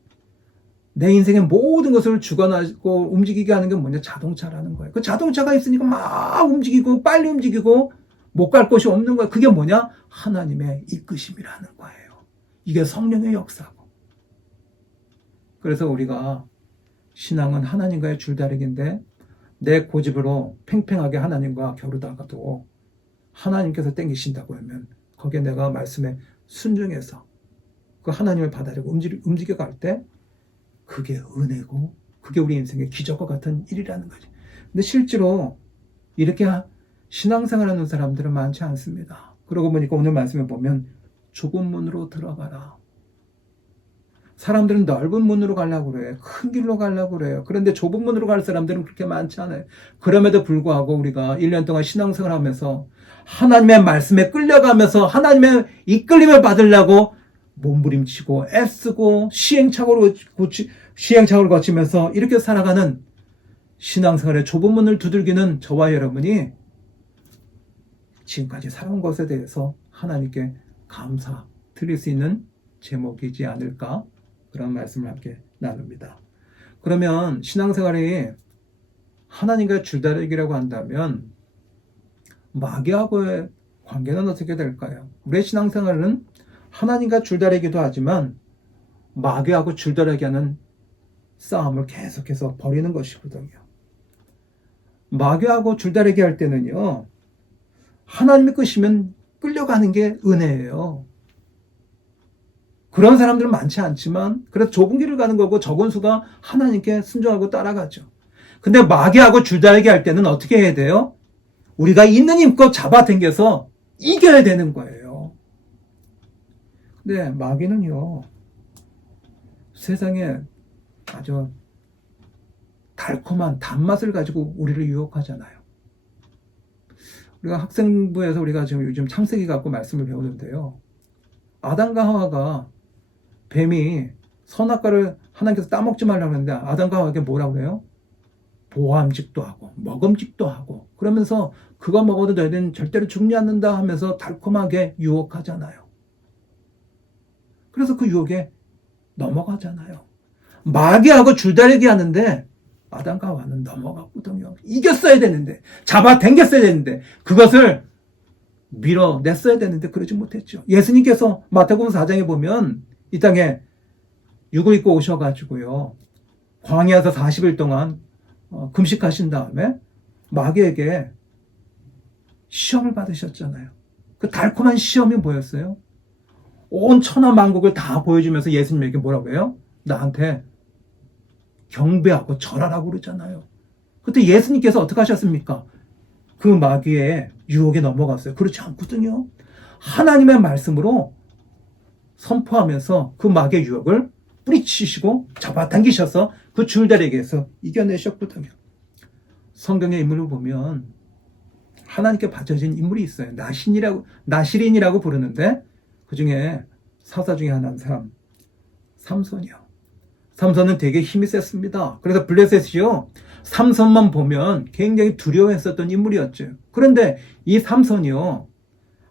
내 인생의 모든 것을 주관하고 움직이게 하는 게 뭐냐? 자동차라는 거예요. 그 자동차가 있으니까 막 움직이고 빨리 움직이고 못 갈 곳이 없는 거예요. 그게 뭐냐? 하나님의 이끄심이라는 거예요. 이게 성령의 역사고. 그래서 우리가 신앙은 하나님과의 줄다리기인데 내 고집으로 팽팽하게 하나님과 겨루다가도 하나님께서 땡기신다고 하면 거기에 내가 말씀에 순종해서 그 하나님을 받아들이고 움직여 갈 때 그게 은혜고 그게 우리 인생의 기적과 같은 일이라는 거지. 근데 실제로 이렇게 신앙생활하는 사람들은 많지 않습니다. 그러고 보니까 오늘 말씀에 보면 좁은 문으로 들어가라. 사람들은 넓은 문으로 가려고 그래요. 큰 길로 가려고 그래요. 그런데 좁은 문으로 갈 사람들은 그렇게 많지 않아요. 그럼에도 불구하고 우리가 1년 동안 신앙생활 하면서 하나님의 말씀에 끌려가면서 하나님의 이끌림을 받으려고 몸부림치고 애쓰고 시행착오를 거치면서 이렇게 살아가는 신앙생활의 좁은 문을 두들기는 저와 여러분이 지금까지 살아온 것에 대해서 하나님께 감사 드릴 수 있는 제목이지 않을까, 그런 말씀을 함께 나눕니다. 그러면 신앙생활이 하나님과 줄다리기라고 한다면 마귀하고의 관계는 어떻게 될까요? 우리의 신앙생활은 하나님과 줄다리기도 하지만 마귀하고 줄다리기하는 싸움을 계속해서 벌이는 것이거든요. 마귀하고 줄다리기 할 때는요, 하나님이 끄시면 끌려가는 게 은혜예요. 그런 사람들은 많지 않지만 그래서 좁은 길을 가는 거고 적은 수가 하나님께 순종하고 따라가죠. 근데 마귀하고 줄다리기 할 때는 어떻게 해야 돼요? 우리가 있는 힘껏 잡아당겨서 이겨야 되는 거예요. 근데 마귀는요, 세상에 아주 달콤한 단맛을 가지고 우리를 유혹하잖아요. 우리가 학생부에서 우리가 지금 요즘 창세기 갖고 말씀을 배우는데요. 아담과 하와가 뱀이 선악과를 하나님께서 따먹지 말라고 했는데 아담과 하와에게 뭐라고 해요? 보암직도 하고 먹음직도 하고 그러면서 그거 먹어도 너희는 절대로 죽지 않는다 하면서 달콤하게 유혹하잖아요. 그래서 그 유혹에 넘어가잖아요. 마귀하고 줄다리기 하는데 아담과 하와는 넘어갔거든요. 이겼어야 되는데, 잡아당겼어야 되는데, 그것을 밀어냈어야 되는데 그러지 못했죠. 예수님께서 마태복음 4장에 보면 이 땅에 육을 입고 오셔가지고요, 광야에서 40일 동안 금식하신 다음에 마귀에게 시험을 받으셨잖아요. 그 달콤한 시험이 뭐였어요? 온 천하 만국을 다 보여주면서 예수님에게 뭐라고 해요? 나한테 경배하고 절하라고 그러잖아요. 그때 예수님께서 어떻게 하셨습니까? 그 마귀의 유혹에 넘어갔어요. 그렇지 않거든요. 하나님의 말씀으로 선포하면서 그 마귀의 유혹을 뿌리치시고 잡아당기셔서 그 줄다리기에서 이겨내셨거든요. 성경의 인물을 보면 하나님께 바쳐진 인물이 있어요. 나실인이라고 부르는데 그 중에 사사 중에 하나인 사람, 삼손이요. 삼손은 되게 힘이 셌습니다. 그래서 블레셋이요, 삼손만 보면 굉장히 두려워했었던 인물이었죠. 그런데 이 삼손이요,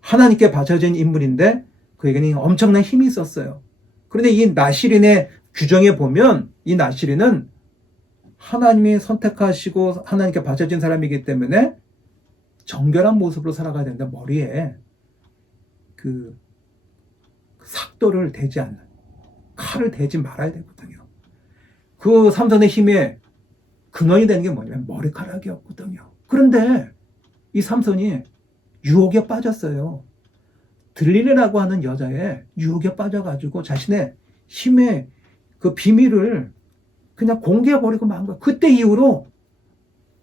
하나님께 바쳐진 인물인데 그에게는 엄청난 힘이 있었어요. 그런데 이 나실인의 규정에 보면 이 나실인은 하나님이 선택하시고 하나님께 바쳐진 사람이기 때문에 정결한 모습으로 살아가야 되는데 머리에 그 삭도를 대지 않는, 칼을 대지 말아야 되거든요. 그 삼손의 힘의 근원이 되는 게 뭐냐면 머리카락이었거든요. 그런데 이 삼손이 유혹에 빠졌어요. 들릴리라고 하는 여자의 유혹에 빠져가지고 자신의 힘의 그 비밀을 그냥 공개해버리고 만 거예요. 그때 이후로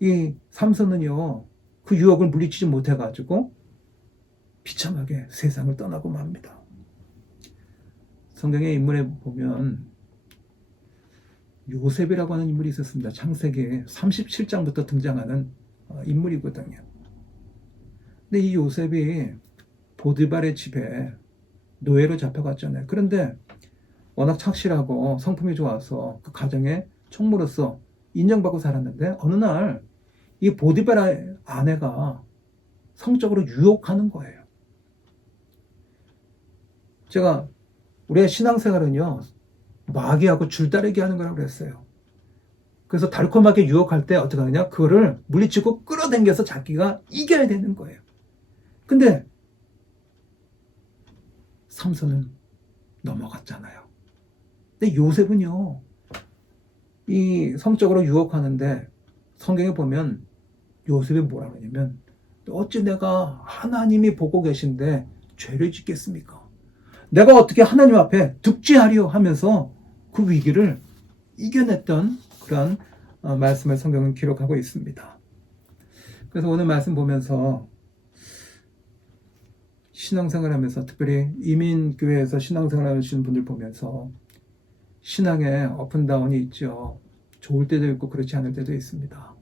이 삼손은요, 그 유혹을 물리치지 못해가지고 비참하게 세상을 떠나고 맙니다. 성경의 인물에 보면 요셉이라고 하는 인물이 있었습니다. 창세기 37장부터 등장하는 인물이거든요. 근데 이 요셉이 보디발의 집에 노예로 잡혀갔잖아요. 그런데 워낙 착실하고 성품이 좋아서 그 가정의 총무로서 인정받고 살았는데 어느 날 이 보디발의 아내가 성적으로 유혹하는 거예요. 제가 우리의 신앙생활은요, 마귀하고 줄다리기 하는 거라고 그랬어요. 그래서 달콤하게 유혹할 때 어떻게 하느냐? 그거를 물리치고 끌어당겨서 자기가 이겨야 되는 거예요. 근데 삼손은 넘어갔잖아요. 근데 요셉은요, 이 성적으로 유혹하는데 성경에 보면 요셉이 뭐라 그러냐면, 어찌 내가 하나님이 보고 계신데 죄를 짓겠습니까? 내가 어떻게 하나님 앞에 득지하리요 하면서 그 위기를 이겨냈던 그런 말씀을 성경은 기록하고 있습니다. 그래서 오늘 말씀 보면서 신앙생활 하면서, 특별히 이민교회에서 신앙생활 하시는 분들 보면서 신앙에 업앤다운이 있죠. 좋을 때도 있고 그렇지 않을 때도 있습니다.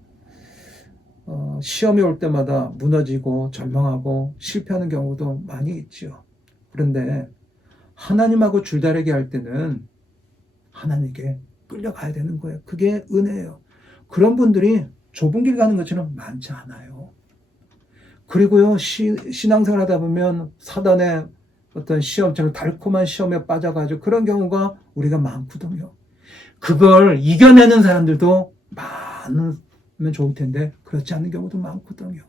시험이 올 때마다 무너지고 절망하고 실패하는 경우도 많이 있죠. 그런데 하나님하고 줄다리기 할 때는 하나님께 끌려가야 되는 거예요. 그게 은혜예요. 그런 분들이 좁은 길 가는 것처럼 많지 않아요. 그리고요, 신앙생활 하다 보면 사단의 어떤 시험처럼 달콤한 시험에 빠져가지고 그런 경우가 우리가 많거든요. 그걸 이겨내는 사람들도 많으면 좋을 텐데 그렇지 않은 경우도 많거든요.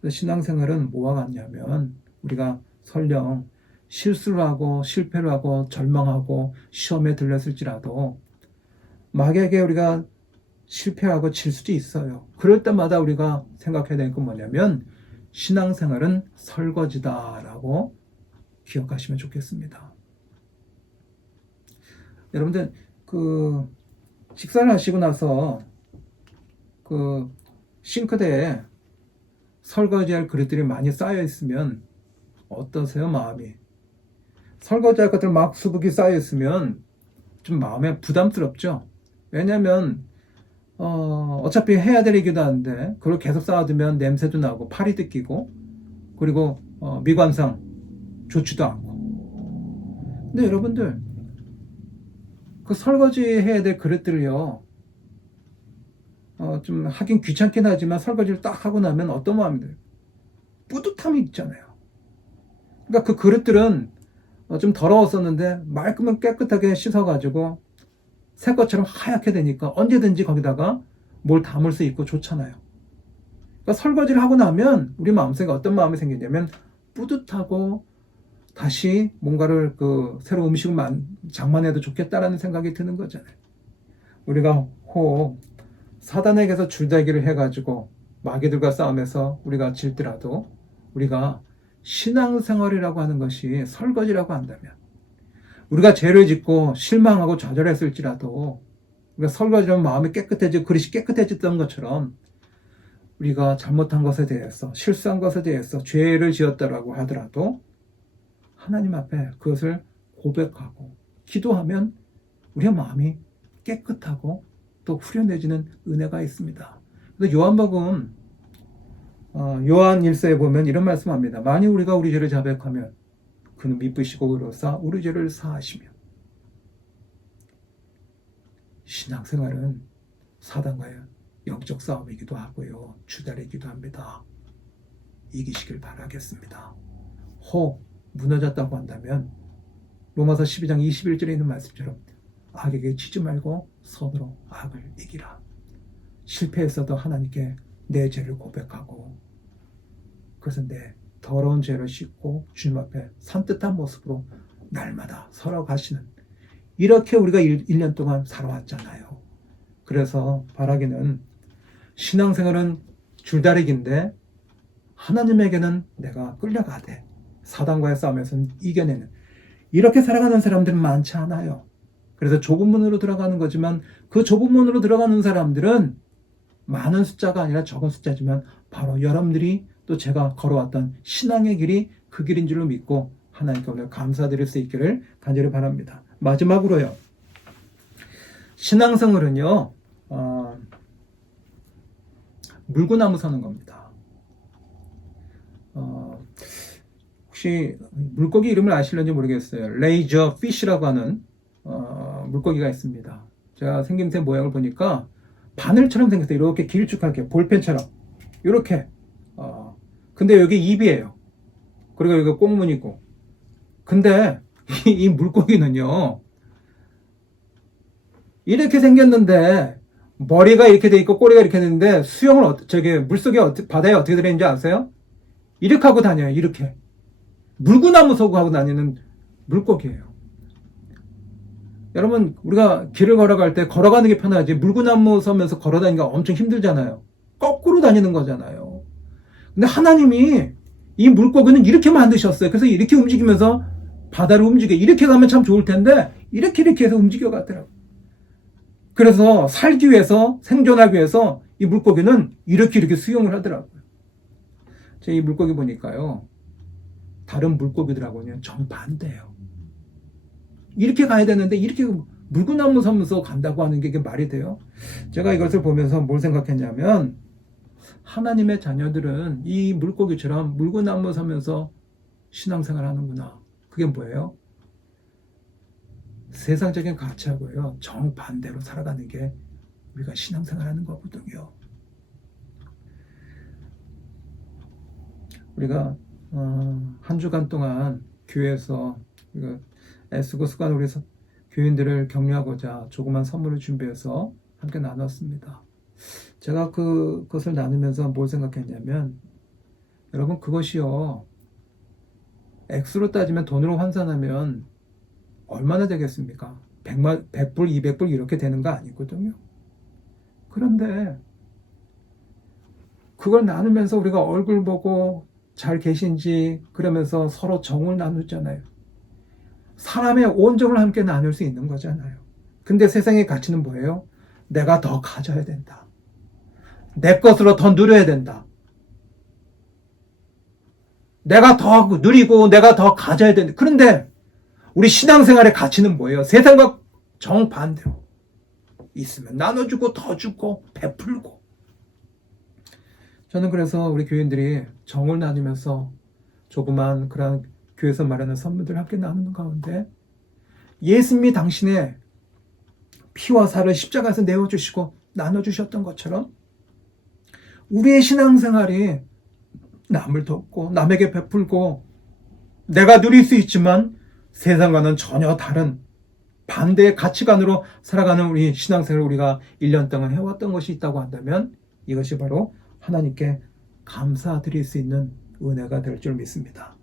그래서 신앙생활은 뭐와 같냐면, 우리가 설령 실수를 하고 실패를 하고 절망하고 시험에 들렸을지라도 마귀에게 우리가 실패하고 질 수도 있어요. 그럴 때마다 우리가 생각해야 되는 건 뭐냐면, 신앙생활은 설거지다라고 기억하시면 좋겠습니다. 여러분들 그 식사를 하시고 나서 그 싱크대에 설거지할 그릇들이 많이 쌓여 있으면 어떠세요, 마음이? 설거지할 것들 막 수북이 쌓여 있으면 좀 마음에 부담스럽죠. 왜냐하면 어차피 해야 될 일이기도 한데 그걸 계속 쌓아두면 냄새도 나고 팔이 뜯기고, 그리고 미관상 좋지도 않고. 근데 여러분들, 그 설거지 해야 될 그릇들을요, 좀 하긴 귀찮긴 하지만 설거지를 딱 하고 나면 어떤 마음이 들어요? 뿌듯함이 있잖아요. 그러니까 그 그릇들은 좀 더러웠었는데 말끔하게 깨끗하게 씻어가지고 새 것처럼 하얗게 되니까 언제든지 거기다가 뭘 담을 수 있고 좋잖아요. 그러니까 설거지를 하고 나면 우리 마음속에 어떤 마음이 생기냐면 뿌듯하고 다시 뭔가를 새로 음식을 장만해도 좋겠다라는 생각이 드는 거잖아요. 우리가 혹 사단에게서 줄다리기를 해가지고 마귀들과 싸움에서 우리가 질더라도 우리가 신앙생활이라고 하는 것이 설거지라고 한다면, 우리가 죄를 짓고 실망하고 좌절했을지라도 우리가 설거지하면 마음이 깨끗해지고 그릇이 깨끗해졌던 것처럼 우리가 잘못한 것에 대해서, 실수한 것에 대해서 죄를 지었다라고 하더라도 하나님 앞에 그것을 고백하고 기도하면 우리의 마음이 깨끗하고 또 후련해지는 은혜가 있습니다. 그래서 요한복음 요한 1서에 보면 이런 말씀합니다. 만일 우리가 우리 죄를 자백하면 그는 미쁘시고 의로사 우리 죄를 사하시며. 신앙생활은 사단과의 영적 싸움이기도 하고요, 주달이기도 합니다. 이기시길 바라겠습니다. 혹 무너졌다고 한다면 로마서 12장 21절에 있는 말씀처럼 악에게 지지 말고 선으로 악을 이기라. 실패했어도 하나님께 내 죄를 고백하고 그래서 내 더러운 죄를 씻고 주님 앞에 산뜻한 모습으로 날마다 살아가시는 이렇게 우리가 1년 동안 살아왔잖아요. 그래서 바라기는 신앙생활은 줄다리기인데 하나님에게는 내가 끌려가되 사단과의 싸움에서는 이겨내는 이렇게 살아가는 사람들은 많지 않아요. 그래서 좁은 문으로 들어가는 거지만 그 좁은 문으로 들어가는 사람들은 많은 숫자가 아니라 적은 숫자지만 바로 여러분들이 또 제가 걸어왔던 신앙의 길이 그 길인 줄로 믿고 하나님께 오늘 감사드릴 수 있기를 간절히 바랍니다. 마지막으로요. 신앙생활은요. 물구나무 서는 겁니다. 혹시 물고기 이름을 아실는지 모르겠어요. 레이저 피쉬라고 하는 물고기가 있습니다. 제가 생김새 모양을 보니까 바늘처럼 생겼어요. 이렇게 길쭉하게 볼펜처럼 이렇게. 근데 여기 입이에요. 그리고 여기 꽁무니고. 근데 이 물고기는요. 이렇게 생겼는데 머리가 이렇게 돼 있고 꼬리가 이렇게 되는데 수영을 물속에 바다에 어떻게 들어있는지 아세요? 이렇게 하고 다녀요. 이렇게 물구나무 서고 하고 다니는 물고기예요. 여러분 우리가 길을 걸어갈 때 걸어가는 게 편하지 물구나무 서면서 걸어다니기가 엄청 힘들잖아요. 거꾸로 다니는 거잖아요. 근데 하나님이 이 물고기는 이렇게 만드셨어요. 그래서 이렇게 움직이면서 바다를 움직여. 이렇게 가면 참 좋을 텐데 이렇게 해서 움직여 갔더라고요. 그래서 살기 위해서 생존하기 위해서 이 물고기는 이렇게 수영을 하더라고요. 제가 이 물고기 보니까요. 다른 물고기들하고는 정반대예요. 이렇게 가야 되는데 이렇게 물구나무 서면서 간다고 하는 게 이게 말이 돼요? 제가 이것을 보면서 뭘 생각했냐면 하나님의 자녀들은 이 물고기처럼 물구나무 서면서 신앙생활 하는구나. 그게 뭐예요? 세상적인 가치하고요. 정반대로 살아가는 게 우리가 신앙생활 하는 거거든요. 우리가 한 주간 동안 교회에서 애쓰고 수고하는 우리 교인들을 격려하고자 조그만 선물을 준비해서 함께 나눴습니다. 제가 그것을 나누면서 뭘 생각했냐면 여러분 그것이요. 액수로 따지면 돈으로 환산하면 얼마나 되겠습니까? 100불, 200불 이렇게 되는 거 아니거든요. 그런데 그걸 나누면서 우리가 얼굴 보고 잘 계신지 그러면서 서로 정을 나누잖아요. 사람의 온정을 함께 나눌 수 있는 거잖아요. 근데 세상의 가치는 뭐예요? 내가 더 가져야 된다. 내 것으로 더 누려야 된다. 내가 더 누리고 내가 더 가져야 된다. 그런데 우리 신앙생활의 가치는 뭐예요? 세상과 정반대로 있으면 나눠주고 더 주고 베풀고. 저는 그래서 우리 교인들이 정을 나누면서 조그만 그런 교회에서 말하는 선물들을 함께 나누는 가운데 예수님이 당신의 피와 살을 십자가에서 내어주시고 나눠주셨던 것처럼 우리의 신앙생활이 남을 돕고 남에게 베풀고 내가 누릴 수 있지만 세상과는 전혀 다른 반대의 가치관으로 살아가는 우리 신앙생활을 우리가 1년 동안 해왔던 것이 있다고 한다면 이것이 바로 하나님께 감사드릴 수 있는 은혜가 될 줄 믿습니다.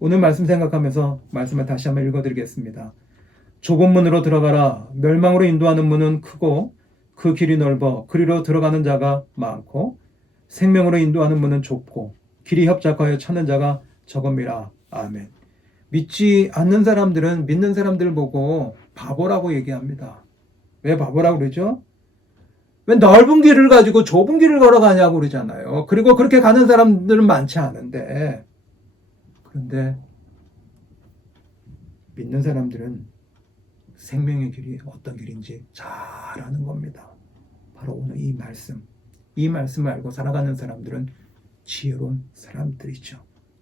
오늘 말씀 생각하면서 말씀을 다시 한번 읽어드리겠습니다. 좁은 문으로 들어가라. 멸망으로 인도하는 문은 크고 그 길이 넓어 그리로 들어가는 자가 많고 생명으로 인도하는 문은 좁고 길이 협착하여 찾는 자가 적음이라. 아멘. 믿지 않는 사람들은 믿는 사람들 보고 바보라고 얘기합니다. 왜 바보라고 그러죠? 왜 넓은 길을 가지고 좁은 길을 걸어가냐고 그러잖아요. 그리고 그렇게 가는 사람들은 많지 않은데 그런데 믿는 사람들은 생명의 길이 어떤 길인지 잘 아는 겁니다. 바로 오늘 이 말씀을 알고 살아가는 사람들은 지혜로운 사람들이죠.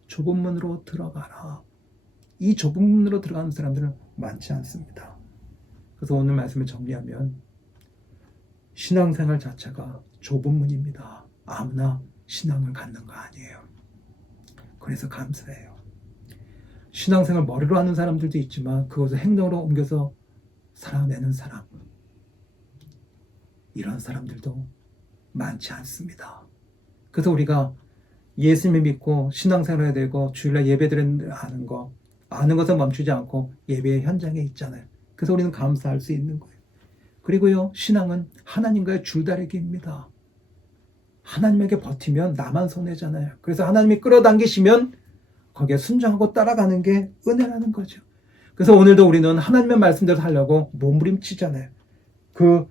좁은 문으로 들어가라. 이 좁은 문으로 들어가는 사람들은 많지 않습니다. 그래서 오늘 말씀을 정리하면 신앙생활 자체가 좁은 문입니다. 아무나 신앙을 갖는 거 아니에요. 그래서 감사해요. 신앙생활 머리로 하는 사람들도 있지만 그것을 행동으로 옮겨서 살아내는 사람, 이런 사람들도 많지 않습니다. 그래서 우리가 예수님을 믿고 신앙생활해야 되고 주일날 예배드리는 아는 것은 멈추지 않고 예배의 현장에 있잖아요. 그래서 우리는 감사할 수 있는 거예요. 그리고요, 신앙은 하나님과의 줄다리기입니다. 하나님에게 버티면 나만 손해잖아요. 그래서 하나님이 끌어당기시면 거기에 순종하고 따라가는 게 은혜라는 거죠. 그래서 오늘도 우리는 하나님의 말씀대로 하려고 몸부림치잖아요. 그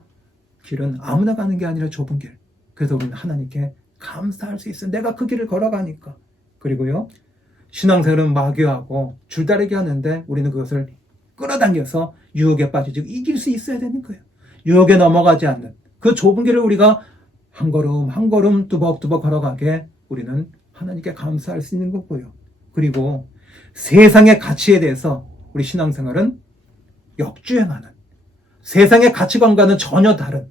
길은 아무나 가는 게 아니라 좁은 길. 그래서 우리는 하나님께 감사할 수 있어요. 내가 그 길을 걸어가니까. 그리고요, 신앙생활은 마귀하고 줄다리기 하는데 우리는 그것을 끌어당겨서 유혹에 빠지지 이길 수 있어야 되는 거예요. 유혹에 넘어가지 않는 그 좁은 길을 우리가 한 걸음 한 걸음 뚜벅뚜벅 걸어가게 우리는 하나님께 감사할 수 있는 거고요. 그리고 세상의 가치에 대해서 우리 신앙생활은 역주행하는, 세상의 가치관과는 전혀 다른,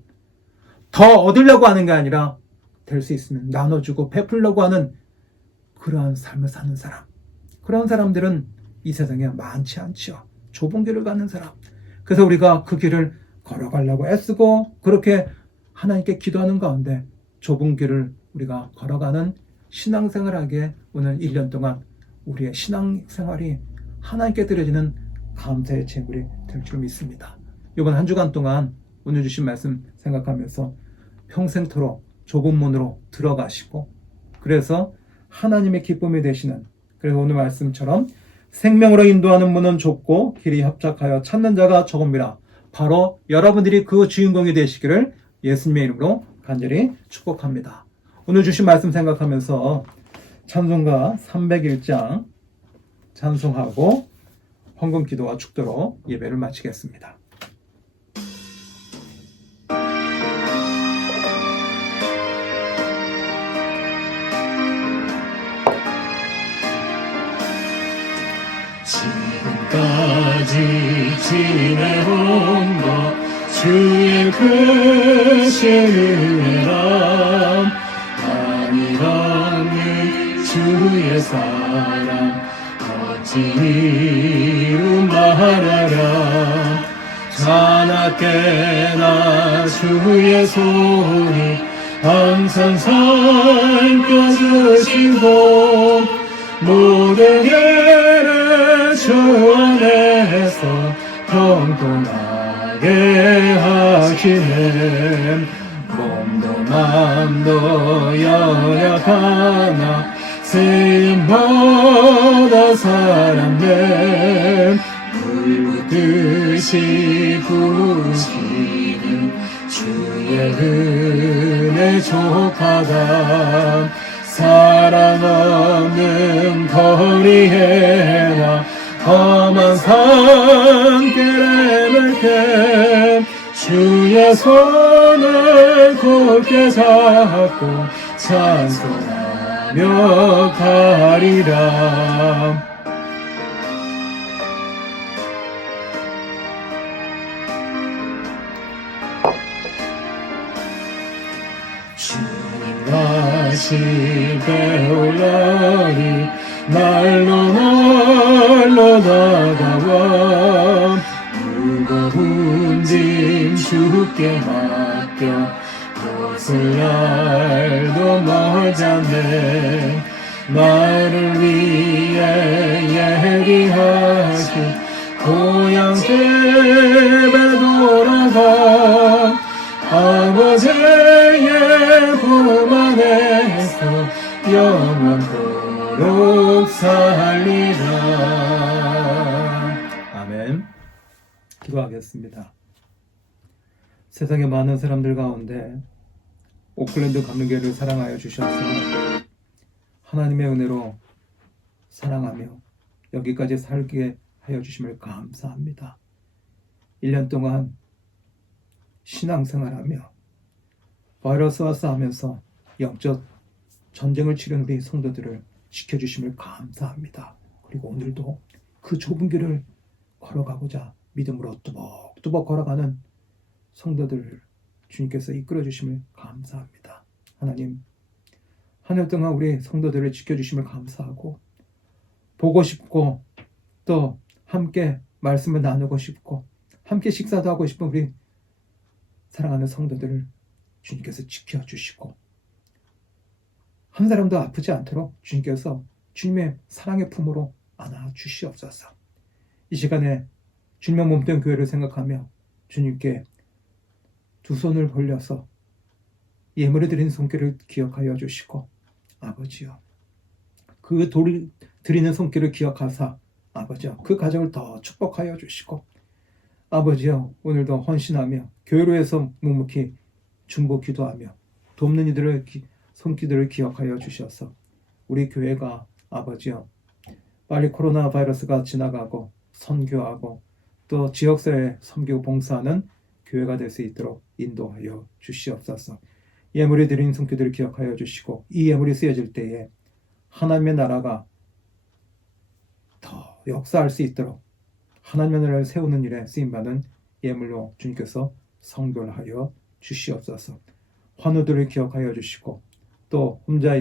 더 얻으려고 하는 게 아니라 될 수 있으면 나눠주고 베풀려고 하는 그러한 삶을 사는 사람, 그런 사람들은 이 세상에 많지 않죠. 좁은 길을 가는 사람. 그래서 우리가 그 길을 걸어가려고 애쓰고 그렇게 하나님께 기도하는 가운데 좁은 길을 우리가 걸어가는 신앙생활하기에 오늘 1년 동안 우리의 신앙생활이 하나님께 드려지는 감사의 제물이 될 줄 믿습니다. 이번 한 주간 동안 오늘 주신 말씀 생각하면서 평생토록 좁은 문으로 들어가시고, 그래서 하나님의 기쁨이 되시는, 그래서 오늘 말씀처럼 생명으로 인도하는 문은 좁고 길이 협착하여 찾는 자가 적음이라, 바로 여러분들이 그 주인공이 되시기를 예수님의 이름으로 간절히 축복합니다. 오늘 주신 말씀 생각하면서 찬송가 301장 찬송하고 헌금 기도와 축도로 예배를 마치겠습니다. 지금까지 지내온 것 주의 크신 은혜람, 한이없는 주의 사랑 어찌 이루 말하랴. 자나깨나 주의 손이 항상 살펴주시고 모든 일을 주 안에서 평통하게 하시네. 몸도 맘도 연약하나 쓰임받아 사람들 물붓듯이 부으시는 주의 은혜 족하다. 사랑 없는 거리에나 험한 산길에 멜게 주의 손을 굳게 잡고 찬송하며 가리라. 주님과 시대 올라리 날로 다가와 무거운 짐 주께 맡겨 벗을 날도 멀잖네. 나를 위해 예비하신 고향 집에 돌아가 아버지의 품 안에서 영원토록 살리라. 아멘. 기도하겠습니다. 세상의 많은 사람들 가운데 오클랜드 감리교회를 사랑하여 주셔서 하나님의 은혜로 사랑하며 여기까지 살게 하여 주심을 감사합니다. 1년 동안 신앙생활하며 바이러스와 싸우면서 영적 전쟁을 치르는 우리 성도들을 지켜주심을 감사합니다. 그리고 오늘도 그 좁은 길을 걸어가고자 믿음으로 뚜벅뚜벅 걸어가는 성도들을 주님께서 이끌어주심을 감사합니다. 하나님, 한 해 동안 우리 성도들을 지켜주심을 감사하고 보고 싶고 또 함께 말씀을 나누고 싶고 함께 식사도 하고 싶은 우리 사랑하는 성도들을 주님께서 지켜주시고 한 사람도 아프지 않도록 주님께서 주님의 사랑의 품으로 안아주시옵소서. 이 시간에 주님의 몸된 교회를 생각하며 주님께 두 손을 벌려서 예물을 드린 손길을 기억하여 주시고 아버지여 그 드리는 손길을 기억하사 아버지여 그 가정을 더 축복하여 주시고 아버지여 오늘도 헌신하며 교회로 해서 묵묵히 중보 기도하며 돕는 이들의 손길들을 기억하여 주셔서 우리 교회가 아버지여 빨리 코로나 바이러스가 지나가고 선교하고 또 지역사회에 섬기고 봉사하는 교회가 될 수 있도록 인도하여 주시옵소서. 예물이 드린 손길들을 기억하여 주시고 이 예물이 쓰여질 때에 하나님의 나라가 더 역사할 수 있도록 하나님의 나라를 세우는 일에 쓰임받은 예물로 주님께서 성결하여 주시옵소서. 환우들을 기억하여 주시고 또 혼자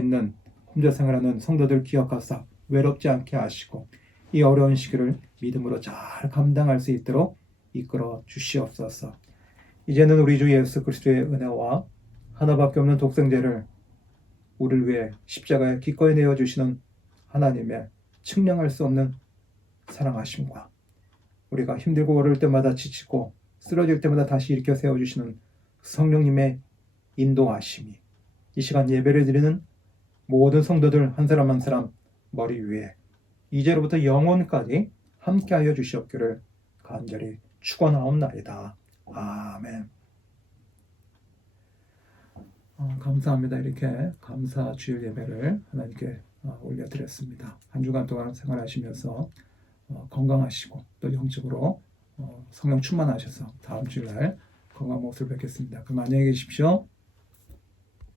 생활하는 성도들 기억하사 외롭지 않게 하시고 이 어려운 시기를 믿음으로 잘 감당할 수 있도록 이끌어 주시옵소서. 이제는 우리 주 예수 그리스도의 은혜와 하나밖에 없는 독생자를 우리를 위해 십자가에 기꺼이 내어주시는 하나님의 측량할 수 없는 사랑하심과 우리가 힘들고 어려울 때마다 지치고 쓰러질 때마다 다시 일으켜 세워주시는 성령님의 인도하심이 이 시간 예배를 드리는 모든 성도들 한 사람 한 사람 머리 위에 이제로부터 영원까지 함께하여 주시옵기를 간절히 축원하옵나이다. 아멘. 감사합니다. 이렇게 감사 주일 예배를 하나님께 올려드렸습니다. 한 주간 동안 생활하시면서 건강하시고 또 영적으로 성령 충만하셔서 다음 주일날 건강 모습을 뵙겠습니다. 그럼 안녕히 계십시오.